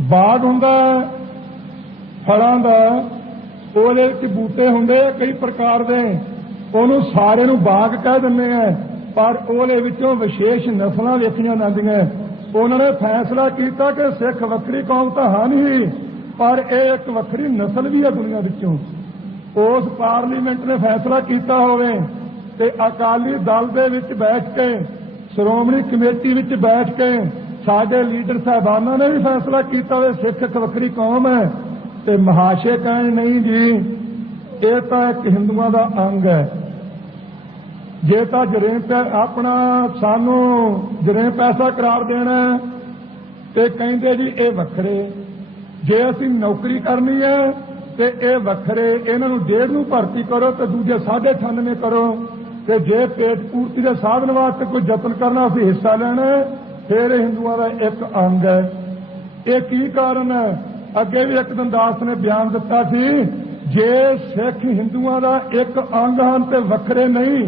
बाग हुंदा फलां दा, ਉਹਦੇ ਵਿੱਚ बूटे हुंदे कई प्रकार दे, ਉਹਨੂੰ ਸਾਰੇ ਨੂੰ ਬਾਗ ਕਹਿ ਦਿੰਦੇ ਆ, ਪਰ ਉਹਦੇ ਵਿੱਚੋਂ ਵਿਸ਼ੇਸ਼ ਨਸਲਾਂ ਵੇਖੀਆਂ ਜਾਂਦੀਆਂ। ਉਹਨਾਂ ਨੇ ਫੈਸਲਾ ਕੀਤਾ ਕਿ ਸਿੱਖ ਵੱਖਰੀ ਕੌਮ ਤਾਂ ਹੈ ਨਹੀਂ, ਪਰ ਇਹ ਇੱਕ ਵੱਖਰੀ ਨਸਲ ਵੀ ਹੈ ਦੁਨੀਆ ਵਿੱਚੋਂ। ਉਸ ਪਾਰਲੀਮੈਂਟ ਨੇ ਫੈਸਲਾ ਕੀਤਾ ਹੋਵੇ ਤੇ ਅਕਾਲੀ ਦਲ ਦੇ ਵਿੱਚ ਬੈਠ ਕੇ, ਸ਼੍ਰੋਮਣੀ ਕਮੇਟੀ ਵਿੱਚ ਬੈਠ ਕੇ ਸਾਡੇ ਲੀਡਰ ਸਾਹਿਬਾਨਾਂ ਨੇ ਵੀ ਫੈਸਲਾ ਕੀਤਾ ਹੋਵੇ ਸਿੱਖ ਇੱਕ ਵੱਖਰੀ ਕੌਮ ਹੈ, ਤੇ ਮਹਾਸ਼ੇ ਕਹਿਣ ਨਹੀਂ ਜੀ ਇਹ ਤਾਂ ਇੱਕ ਹਿੰਦੂਆਂ ਦਾ ਅੰਗ ਹੈ। ਜੇ ਤਾਂ ਜਰੇਮ ਆਪਣਾ ਸਾਨੂੰ ਜਰੇਮ ਪੈਸਾ ਕਰਾਰ ਦੇਣਾ ਤੇ ਕਹਿੰਦੇ ਜੀ ਇਹ ਵੱਖਰੇ, ਜੇ ਅਸੀਂ ਨੌਕਰੀ ਕਰਨੀ ਹੈ ਤੇ ਇਹ ਵੱਖਰੇ, ਇਹਨਾਂ ਨੂੰ 1.5 ਨੂੰ ਭਰਤੀ ਕਰੋ ਤੇ ਦੂਜੇ 98.5 ਕਰੋ, ਤੇ ਜੇ ਪੇਟ ਪੂਰਤੀ ਦੇ ਸਾਧਨ ਵਾਸਤੇ ਕੋਈ ਯਤਨ ਕਰਨਾ ਅਸੀਂ ਹਿੱਸਾ ਲੈਣਾ, ਫਿਰ ਇਹ ਹਿੰਦੂਆਂ ਦਾ ਇੱਕ ਅੰਗ ਹੈ। ਇਹ ਕੀ ਕਾਰਨ ਹੈ? ਅੱਗੇ ਵੀ ਇੱਕ ਦਿਨ ਦਾਸ ਨੇ ਬਿਆਨ ਦਿੱਤਾ ਸੀ, ਜੇ ਸਿੱਖ ਹਿੰਦੂਆਂ ਦਾ ਇੱਕ ਅੰਗ ਹਨ ਤੇ ਵੱਖਰੇ ਨਹੀਂ,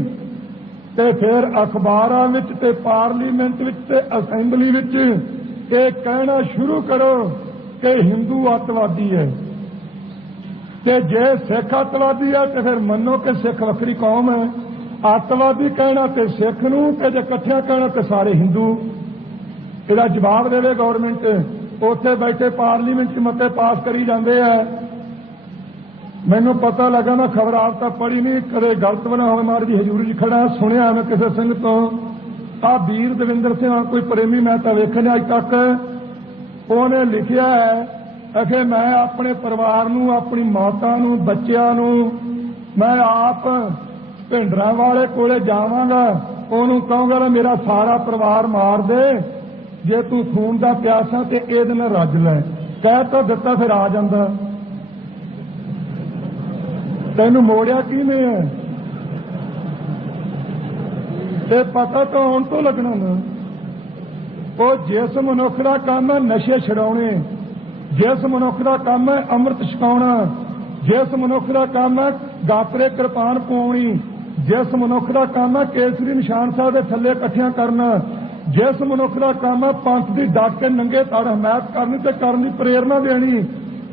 ਤੇ ਫਿਰ ਅਖਬਾਰਾਂ ਵਿੱਚ ਤੇ ਪਾਰਲੀਮੈਂਟ ਵਿੱਚ ਤੇ ਅਸੈਂਬਲੀ ਵਿੱਚ ਇਹ ਕਹਿਣਾ ਸ਼ੁਰੂ ਕਰੋ ਕਿ ਹਿੰਦੂ ਅੱਤਵਾਦੀ ਹੈ, ਤੇ ਜੇ ਸਿੱਖ ਅੱਤਵਾਦੀ ਹੈ ਤੇ ਫਿਰ ਮੰਨੋ ਕਿ ਸਿੱਖ ਵੱਖਰੀ ਕੌਮ ਹੈ। ਅੱਤਵਾਦੀ ਕਹਿਣਾ ਤੇ ਸਿੱਖ ਨੂੰ, ਤੇ ਜੇ ਇਕੱਠਿਆਂ ਕਹਿਣਾ ਤੇ ਸਾਰੇ ਹਿੰਦੂ। ਇਹਦਾ ਜਵਾਬ ਦੇਵੇ ਗਵਰਨਮੈਂਟ। ਉੱਥੇ ਬੈਠੇ ਪਾਰਲੀਮੈਂਟ 'ਚ ਮਤੇ ਪਾਸ ਕਰੀ ਜਾਂਦੇ ਆ। ਮੈਨੂੰ ਪਤਾ ਲੱਗਾ, ਮੈਂ ਖਬਰ ਆਪ ਤਾਂ ਪੜ੍ਹੀ ਨਹੀਂ, ਕਦੇ ਗਲਤ ਬਣਾ ਹੋਵੇ, ਮਾਰ ਜੀ ਹਜ਼ੂਰੀ 'ਚ ਖੜਾ ਸੁਣਿਆ ਮੈਂ ਕਿਸੇ ਸਿੰਘ ਤੋਂ, ਆਹ ਵੀਰ ਦਵਿੰਦਰ ਸਿੰਘ ਕੋਈ ਪ੍ਰੇਮੀ ਮੈਂ ਤਾਂ ਵੇਖਿਆ ਨਹੀਂ ਅੱਜ ਤੱਕ। ਉਹਨੇ ਲਿਖਿਆ ਹੈ ਅਖੇ ਮੈਂ ਆਪਣੇ ਪਰਿਵਾਰ ਨੂੰ, ਆਪਣੀ ਮਾਤਾ ਨੂੰ, ਬੱਚਿਆਂ ਨੂੰ ਮੈਂ ਆਪ ਭਿੰਡਰਾਂ ਵਾਲੇ ਕੋਲੇ ਜਾਵਾਂਗਾ, ਉਹਨੂੰ ਕਹਾਂਗਾ ਮੇਰਾ ਸਾਰਾ ਪਰਿਵਾਰ ਮਾਰ ਦੇ, ਜੇ ਤੂੰ ਖੂਨ ਦਾ ਪਿਆਸਾ ਤੇ ਇਹਦੇ ਨਾਲ ਰੱਜ ਲੈ। ਕਹਿ ਤਾਂ ਦਿੱਤਾ, ਫਿਰ ਆ ਜਾਂਦਾ। ਤੈਨੂੰ ਮੋੜਿਆ ਕਿਹਨੇ ਹੈ? ਤੇ ਪਤਾ ਤਾਂ ਆਉਣ ਤੋਂ ਲੱਗਣਾ ਨਾ। ਉਹ ਜਿਸ ਮਨੁੱਖ ਦਾ ਕੰਮ ਹੈ ਨਸ਼ੇ ਛਡਾਉਣੇ, ਜਿਸ ਮਨੁੱਖ ਦਾ ਕੰਮ ਹੈ ਅੰਮ੍ਰਿਤ ਛਕਾਉਣਾ, ਜਿਸ ਮਨੁੱਖ ਦਾ ਕੰਮ ਹੈ ਗਾਤਰੇ ਕਿਰਪਾਨ ਪਾਉਣੀ, ਜਿਸ ਮਨੁੱਖ ਦਾ ਕੰਮ ਹੈ ਕੇਸਰੀ ਨਿਸ਼ਾਨ ਸਾਹਿਬ ਦੇ ਥੱਲੇ ਇਕੱਠਿਆਂ ਕਰਨਾ, ਜਿਸ ਮਨੁੱਖ ਦਾ ਕੰਮ ਹੈ ਪੰਥ ਦੀ ਡਟ ਕੇ ਨੰਗੇ ਤੜ ਹਮਾਇਤ ਕਰਨੀ ਤੇ ਕਰਨ ਦੀ ਪ੍ਰੇਰਨਾ ਦੇਣੀ,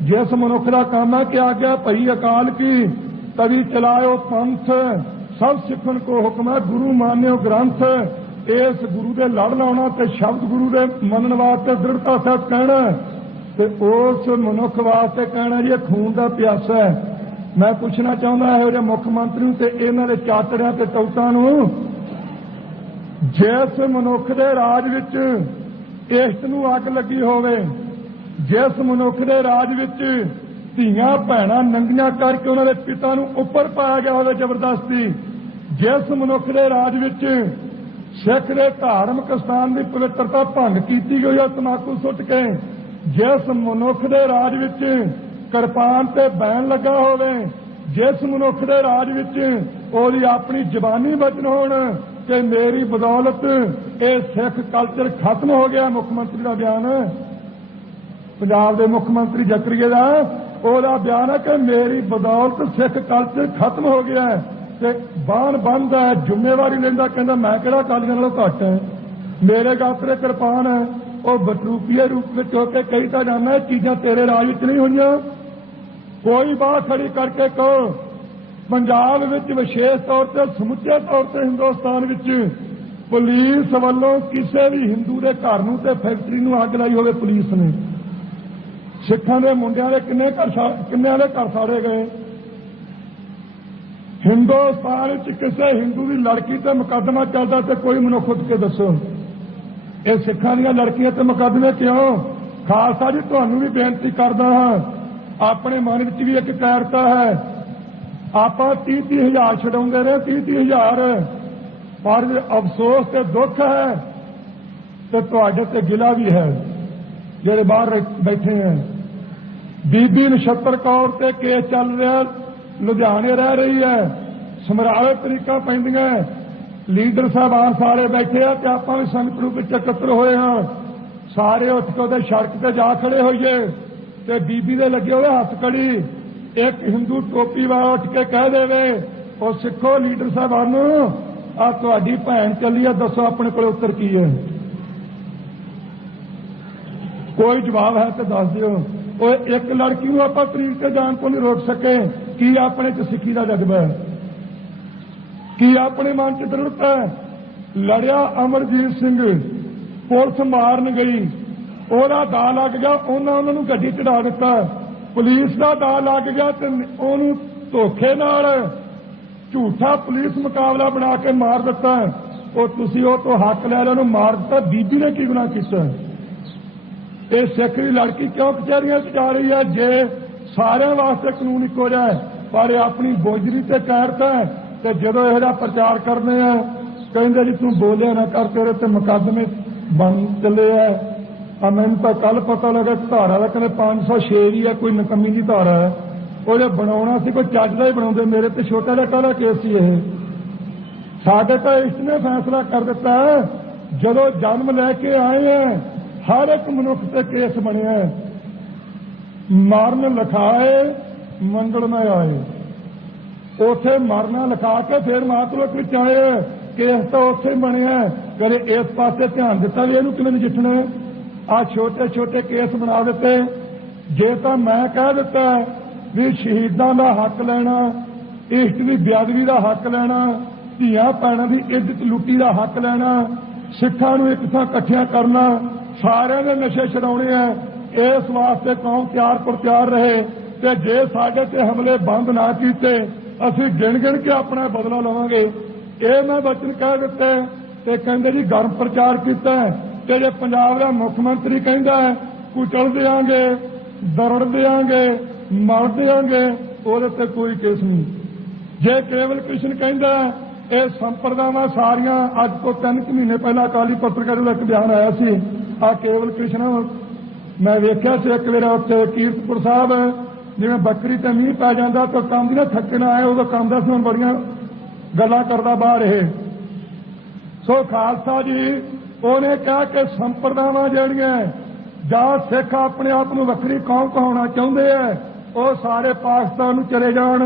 ਜਿਸ ਮਨੁੱਖ ਦਾ ਕੰਮ ਹੈ ਕਿ ਆਗਿਆ ਭਈ ਅਕਾਲ ਕੀ ਤਵੀ ਚਲਾਇਓ ਪੰਥ, ਸਭ ਸਿੱਖਣ ਕੋ ਹੁਕਮ ਹੈ ਗੁਰੂ ਮਾਨਿਓ ਗ੍ਰੰਥ। ਇਸ ਗੁਰੂ ਦੇ ਲੜ ਲਾਉਣਾ ਤੇ ਸ਼ਬਦ ਗੁਰੂ ਦੇ ਮੰਨਣ ਵਾਸਤੇ ਦ੍ਰਿੜਤਾ ਸਹਿਤ ਕਹਿਣਾ, ਤੇ ਉਸ ਮਨੁੱਖ ਵਾਸਤੇ ਕਹਿਣਾ ਜੀ ਇਹ ਖੂਨ ਦਾ ਪਿਆਸਾ ਹੈ। ਮੈਂ ਪੁੱਛਣਾ ਚਾਹੁੰਦਾ ਇਹੋ ਜਿਹੇ ਮੁੱਖ ਮੰਤਰੀ ਨੂੰ ਤੇ ਇਹਨਾਂ ਦੇ ਚਾਤੜਿਆਂ ਤੇ ਟੌਟਾਂ ਨੂੰ, ਜਿਸ ਮਨੁੱਖ ਦੇ ਰਾਜ ਵਿੱਚ ਇਸ਼ਟ ਨੂੰ ਅੱਗ ਲੱਗੀ ਹੋਵੇ, ਜਿਸ ਮਨੁੱਖ ਦੇ ਰਾਜ ਵਿੱਚ ਧੀਆਂ ਭੈਣਾਂ ਨੰਗੀਆਂ ਕਰਕੇ ਉਹਨਾਂ ਦੇ ਪਿਤਾ ਨੂੰ ਉੱਪਰ ਪਾਇਆ ਗਿਆ ਹੋਵੇ ਜ਼ਬਰਦਸਤੀ, ਜਿਸ ਮਨੁੱਖ ਦੇ ਰਾਜ ਵਿੱਚ ਸਿੱਖ ਦੇ ਧਾਰਮਿਕ ਸਥਾਨ ਦੀ ਪਵਿੱਤਰਤਾ ਭੰਗ ਕੀਤੀ ਗਈ ਹੈ ਤਮਾਕੂ ਸੁੱਟ ਕੇ, ਜਿਸ ਮਨੁੱਖ ਦੇ ਰਾਜ ਵਿੱਚ ਕਿਰਪਾਨ ਤੇ ਬੈਨ ਲੱਗਾ ਹੋਵੇ, ਜਿਸ ਮਨੁੱਖ ਦੇ ਰਾਜ ਵਿੱਚ ਉਹਦੀ ਆਪਣੀ ਜ਼ਬਾਨੀ ਬਚਨ ਹੋਣ ਕਿ ਮੇਰੀ ਬਦੌਲਤ ਇਹ ਸਿੱਖ ਕਲਚਰ ਖਤਮ ਹੋ ਗਿਆ। ਮੁੱਖ ਮੰਤਰੀ ਦਾ ਬਿਆਨ, ਪੰਜਾਬ ਦੇ ਮੁੱਖ ਮੰਤਰੀ ਜ਼ਕਰੀਆ ਦਾ ਉਹਦਾ ਬਿਆਨ ਹੈ ਕਿ ਮੇਰੀ ਬਦੌਲਤ ਸਿੱਖ ਕਲਚਰ ਖਤਮ ਹੋ ਗਿਆ ਤੇ ਬਾਣ ਬੰਦਾ ਹੈ, ਜ਼ਿੰਮੇਵਾਰੀ ਲੈਂਦਾ, ਕਹਿੰਦਾ ਮੈਂ ਕਿਹੜਾ ਅਕਾਲੀਆਂ ਨਾਲੋਂ ਘੱਟ ਹੈ, ਮੇਰੇ ਗਾਤਰੇ ਕਿਰਪਾਨ ਹੈ। ਉਹ ਬਟਰੂਪੀਏ ਰੂਪ ਵਿੱਚ ਹੋ ਕੇ ਕਹੀ ਤਾਂ ਜਾਂਦਾ ਇਹ ਚੀਜ਼ਾਂ ਤੇਰੇ ਰਾਜ ਵਿੱਚ ਨਹੀਂ ਹੋਈਆਂ। ਕੋਈ ਬਾਤ ਖੜੀ ਕਰਕੇ ਕਹੋ ਪੰਜਾਬ ਵਿੱਚ ਵਿਸ਼ੇਸ਼ ਤੌਰ ਤੇ ਸਮੁੱਚੇ ਤੌਰ ਤੇ ਹਿੰਦੁਸਤਾਨ ਵਿੱਚ ਪੁਲਿਸ ਵੱਲੋਂ ਕਿਸੇ ਵੀ ਹਿੰਦੂ ਦੇ ਘਰ ਨੂੰ ਤੇ ਫੈਕਟਰੀ ਨੂੰ ਅੱਗ ਲਾਈ ਹੋਵੇ ਪੁਲਿਸ ਨੇ, ਸਿੱਖਾਂ ਦੇ ਮੁੰਡਿਆਂ ਦੇ ਕਿੰਨਿਆਂ ਦੇ ਘਰ ਸਾੜੇ ਗਏ। ਹਿੰਦੁਸਤਾਨ ਵਿੱਚ ਕਿਸੇ ਹਿੰਦੂ ਦੀ ਲੜਕੀ ਤੇ ਮੁਕੱਦਮਾ ਚੱਲਦਾ ਤੇ ਕੋਈ ਮਨੁੱਖ ਉੱਠ ਕੇ ਦੱਸੋ ਇਹ ਸਿੱਖਾਂ ਦੀਆਂ ਲੜਕੀਆਂ ਤੇ ਮੁਕੱਦਮੇ ਕਿਉਂ? ਖਾਲਸਾ ਜੀ ਤੁਹਾਨੂੰ ਵੀ ਬੇਨਤੀ ਕਰਦਾ ਹਾਂ, ਆਪਣੇ ਮਨ ਵਿੱਚ ਵੀ ਇੱਕ ਕਾਇਰਤਾ ਹੈ। ਆਪਾਂ 30-30 ਹਜ਼ਾਰ ਛਡਾਉਂਦੇ ਰਹੇ, 30-30 ਹਜ਼ਾਰ, ਪਰ ਅਫਸੋਸ ਤੇ ਦੁੱਖ ਹੈ ਤੇ ਤੁਹਾਡੇ ਤੇ ਗਿਲਾ ਵੀ ਹੈ ਜਿਹੜੇ ਬਾਹਰ ਬੈਠੇ ਹੈ। ਬੀਬੀ ਨਛੱਤਰ ਕੌਰ ਤੇ ਕੇਸ ਚੱਲ ਰਿਹਾ, ਲੁਧਿਆਣੇ ਰਹਿ ਰਹੀ ਹੈ, ਸਮਰਾਲੇ ਤਰੀਕਾਂ ਪੈਂਦੀਆਂ, ਲੀਡਰ ਸਾਹਿਬਾਨ ਸਾਰੇ ਬੈਠੇ ਆ ਤੇ ਆਪਾਂ ਵੀ ਸੰਗਤ ਰੂਪ ਵਿੱਚ ਇਕੱਤਰ ਹੋਏ ਹਾਂ। ਸਾਰੇ ਉੱਠ ਕੇ ਉਹਦੇ ਸੜਕ ਤੇ ਜਾ ਖੜੇ ਹੋਈਏ ਤੇ ਬੀਬੀ ਦੇ ਲੱਗੇ ਹੋਏ ਹੱਥ ਕੜੀ, ਇੱਕ ਹਿੰਦੂ ਟੋਪੀ ਵਾਲਾ ਉੱਠ ਕੇ ਕਹਿ ਦੇਵੇ ਉਹ ਸਿੱਖੋ ਲੀਡਰ ਸਾਹਿਬਾਨ ਨੂੰ ਆ ਤੁਹਾਡੀ ਭੈਣ ਚੱਲੀ ਆ, ਦੱਸੋ ਆਪਣੇ ਕੋਲ ਉੱਤਰ ਕੀ ਹੈ? ਕੋਈ ਜਵਾਬ ਹੈ ਤਾਂ ਦੱਸ ਦਿਓ। ਉਹ ਇੱਕ ਲੜਕੀ ਨੂੰ ਆਪਾਂ ਤਰੀਕ ਤੇ ਜਾਣ ਤੋਂ ਨਹੀਂ ਰੋਕ ਸਕੇ, ਕੀ ਆਪਣੇ ਚ ਸਿੱਖੀ ਦਾ ਜਜ਼ਬਾ ਹੈ? ਕੀ ਆਪਣੇ ਮਨ 'ਚ ਦ੍ਰਿੜਤਾ ਹੈ? ਲੜਿਆ ਅਮਰਜੀਤ ਸਿੰਘ, ਪੁਲਿਸ ਮਾਰਨ ਗਈ, ਉਹਦਾ ਦਾਅ ਲੱਗ ਗਿਆ, ਉਹਨਾਂ ਨੂੰ ਗੱਡੀ ਚੜਾ ਦਿੱਤਾ। ਪੁਲਿਸ ਦਾ ਦਾਅ ਲੱਗ ਗਿਆ ਤੇ ਉਹਨੂੰ ਧੋਖੇ ਨਾਲ ਝੂਠਾ ਪੁਲਿਸ ਮੁਕਾਬਲਾ ਬਣਾ ਕੇ ਮਾਰ ਦਿੱਤਾ। ਉਹ ਤੁਸੀਂ ਉਹ ਤੋਂ ਹੱਕ ਲੈ ਲਿਆ, ਉਹਨੂੰ ਮਾਰ ਦਿੱਤਾ। ਬੀਬੀ ਨੇ ਕੀ ਗੁਨਾਹ ਕੀਤਾ? ਇਹ ਸਿੱਖ ਦੀ ਲੜਕੀ ਕਿਉਂ ਕਚਹਿਰੀਆਂ 'ਚ ਜਾ ਰਹੀ ਹੈ? ਜੇ ਸਾਰਿਆਂ ਵਾਸਤੇ ਕਾਨੂੰਨ ਇੱਕੋ ਜਿਹਾ ਹੈ, ਪਰ ਇਹ ਆਪਣੀ ਬੋਝਰੀ ਤੇ ਕਾਇਰਤਾ ਹੈ। ਤੇ ਜਦੋਂ ਇਹਦਾ ਪ੍ਰਚਾਰ ਕਰਦੇ ਆ, ਕਹਿੰਦੇ ਜੀ ਤੂੰ ਬੋਲਿਆ ਨਾ ਕਰ, ਤੇਰੇ ਤੇ ਮੁਕੱਦਮੇ ਬਣ ਚੱਲੇ ਆ। ਮੈਨੂੰ ਤਾਂ ਕੱਲ ਪਤਾ ਲੱਗਾ ਧਾਰਾ ਦਾ ਕਹਿੰਦੇ 506 ਹੀ ਹੈ, ਕੋਈ ਨਕਮੀ ਦੀ ਧਾਰਾ ਹੈ। ਉਹ ਜੇ ਬਣਾਉਣਾ ਸੀ ਕੋਈ ਚੱਜ ਦਾ ਹੀ ਬਣਾਉਂਦੇ। ਮੇਰੇ ਤੇ ਛੋਟਾ ਜਿਹਾ ਕਾਹਦਾ ਕੇਸ ਸੀ ਇਹ? ਸਾਡੇ ਤਾਂ ਇਸ ਨੇ ਫੈਸਲਾ ਕਰ ਦਿੱਤਾ ਜਦੋਂ ਜਨਮ ਲੈ ਕੇ ਆਏ ਆ, ਹਰ ਇੱਕ ਮਨੁੱਖ ਤੇ ਕੇਸ ਬਣਿਆ। ਮਰਨ ਲਿਖਾਏ ਮੰਗਲ ਨਾ ਆਏ। ਉੱਥੇ ਮਰਨਾ ਲਿਖਾ ਕੇ ਫਿਰ ਮਾਤਲੋਕ ਵਿੱਚ ਆਏ। ਕੇਸ ਤਾਂ ਉੱਥੇ ਬਣਿਆ। ਕਦੇ ਇਸ ਪਾਸੇ ਧਿਆਨ ਦਿੱਤਾ ਵੀ ਇਹਨੂੰ ਕਿਵੇਂ ਨਜਿੱਠਣਾ? ਆ ਛੋਟੇ ਛੋਟੇ ਕੇਸ ਬਣਾ ਦਿੱਤੇ। ਜੇ ਤਾਂ ਮੈਂ ਕਹਿ ਦਿੱਤਾ ਵੀ ਸ਼ਹੀਦਾਂ ਦਾ ਹੱਕ ਲੈਣਾ, ਇਸ਼ਟ ਦੀ ਬੇਅਦਬੀ ਦਾ ਹੱਕ ਲੈਣਾ, ਧੀਆਂ ਭੈਣਾਂ ਦੀ ਇੱਜ਼ਤ ਲੁੱਟੀ ਦਾ ਹੱਕ ਲੈਣਾ, ਸਿੱਖਾਂ ਨੂੰ ਇੱਕ ਥਾਂ ਇਕੱਠਿਆਂ ਕਰਨਾ, ਸਾਰਿਆਂ ਦੇ ਨਸ਼ੇ ਛਡਾਉਣੇ ਆ, ਇਸ ਵਾਸਤੇ ਕੌਮ ਤਿਆਰ ਰਹੇ। ਤੇ ਜੇ ਸਾਡੇ ਤੇ ਹਮਲੇ ਬੰਦ ਨਾ ਕੀਤੇ, ਅਸੀਂ ਗਿਣ ਗਿਣ ਕੇ ਆਪਣਾ ਬਦਲਾ ਲਵਾਂਗੇ। ਇਹ ਮੈਂ ਵਚਨ ਕਹਿ ਦਿੱਤੇ। ਤੇ ਕਹਿੰਦੇ ਜੀ ਗਰਮ ਪ੍ਰਚਾਰ ਕੀਤਾ ਤੇ ਜੇ ਪੰਜਾਬ ਦਾ ਮੁੱਖ ਮੰਤਰੀ ਕਹਿੰਦਾ ਕੁਚਲ ਦਿਆਂਗੇ, ਦਰੜ ਦਿਆਂਗੇ, ਮਰ ਦਿਆਂਗੇ, ਉਹਦੇ ਤੇ ਕੋਈ ਕੇਸ ਨਹੀਂ। ਜੇ ਕੇਵਲ ਕ੍ਰਿਸ਼ਨ ਕਹਿੰਦਾ ਇਹ ਸੰਪਰਦਾਵਾਂ ਸਾਰੀਆਂ, ਅੱਜ ਤੋਂ 3 ਮਹੀਨੇ ਪਹਿਲਾਂ ਅਕਾਲੀ ਪੱਤਰਕਾਰ ਦਾ ਇੱਕ ਬਿਆਨ ਆਇਆ ਸੀ। ਆ ਕੇਵਲ ਕ੍ਰਿਸ਼ਨ ਮੈਂ ਵੇਖਿਆ ਸੀ ਇੱਕ ਵਾਰ ਉੱਥੇ ਕੀਰਤਪੁਰ ਸਾਹਿਬ, ਜਿਵੇਂ ਬੱਕਰੀ ਤੇ ਮੀਂਹ ਪੈ ਜਾਂਦਾ ਤਾਂ ਕੰਮ ਦੀ ਨਾ ਥੱਕਣਾ ਆਇਆ, ਉਦੋਂ ਕੰਮ ਦਾ ਸੀ, ਬੜੀਆਂ ਗੱਲਾਂ ਕਰਦਾ ਬਾਹਰ ਇਹ। ਸੋ ਖਾਲਸਾ ਜੀ ਉਹਨੇ ਕਿਹਾ ਕਿ ਸੰਪਰਦਾਵਾਂ ਜਿਹੜੀਆਂ ਜਾਂ ਸਿੱਖ ਆਪਣੇ ਆਪ ਨੂੰ ਵੱਖਰੀ ਕੌਮ ਕਹਾਉਣਾ ਚਾਹੁੰਦੇ ਆ, ਉਹ ਸਾਰੇ ਪਾਕਿਸਤਾਨ ਨੂੰ ਚਲੇ ਜਾਣ।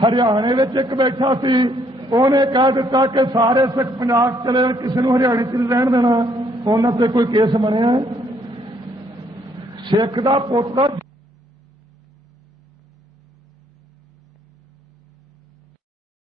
ਹਰਿਆਣੇ ਵਿੱਚ ਇੱਕ ਬੈਠਾ ਸੀ, ਉਹਨੇ ਕਹਿ ਦਿੱਤਾ ਕਿ ਸਾਰੇ ਸਿੱਖ ਪੰਜਾਬ ਚਲੇ ਜਾਣ, ਕਿਸੇ ਨੂੰ ਹਰਿਆਣੇ 'ਚ ਨਹੀਂ ਰਹਿਣ ਦੇਣਾ। ਉਹਨਾਂ ਤੇ ਕੋਈ ਕੇਸ ਬਣਿਆ? ਸਿੱਖ ਦਾ ਪੁੱਤ ਦਾ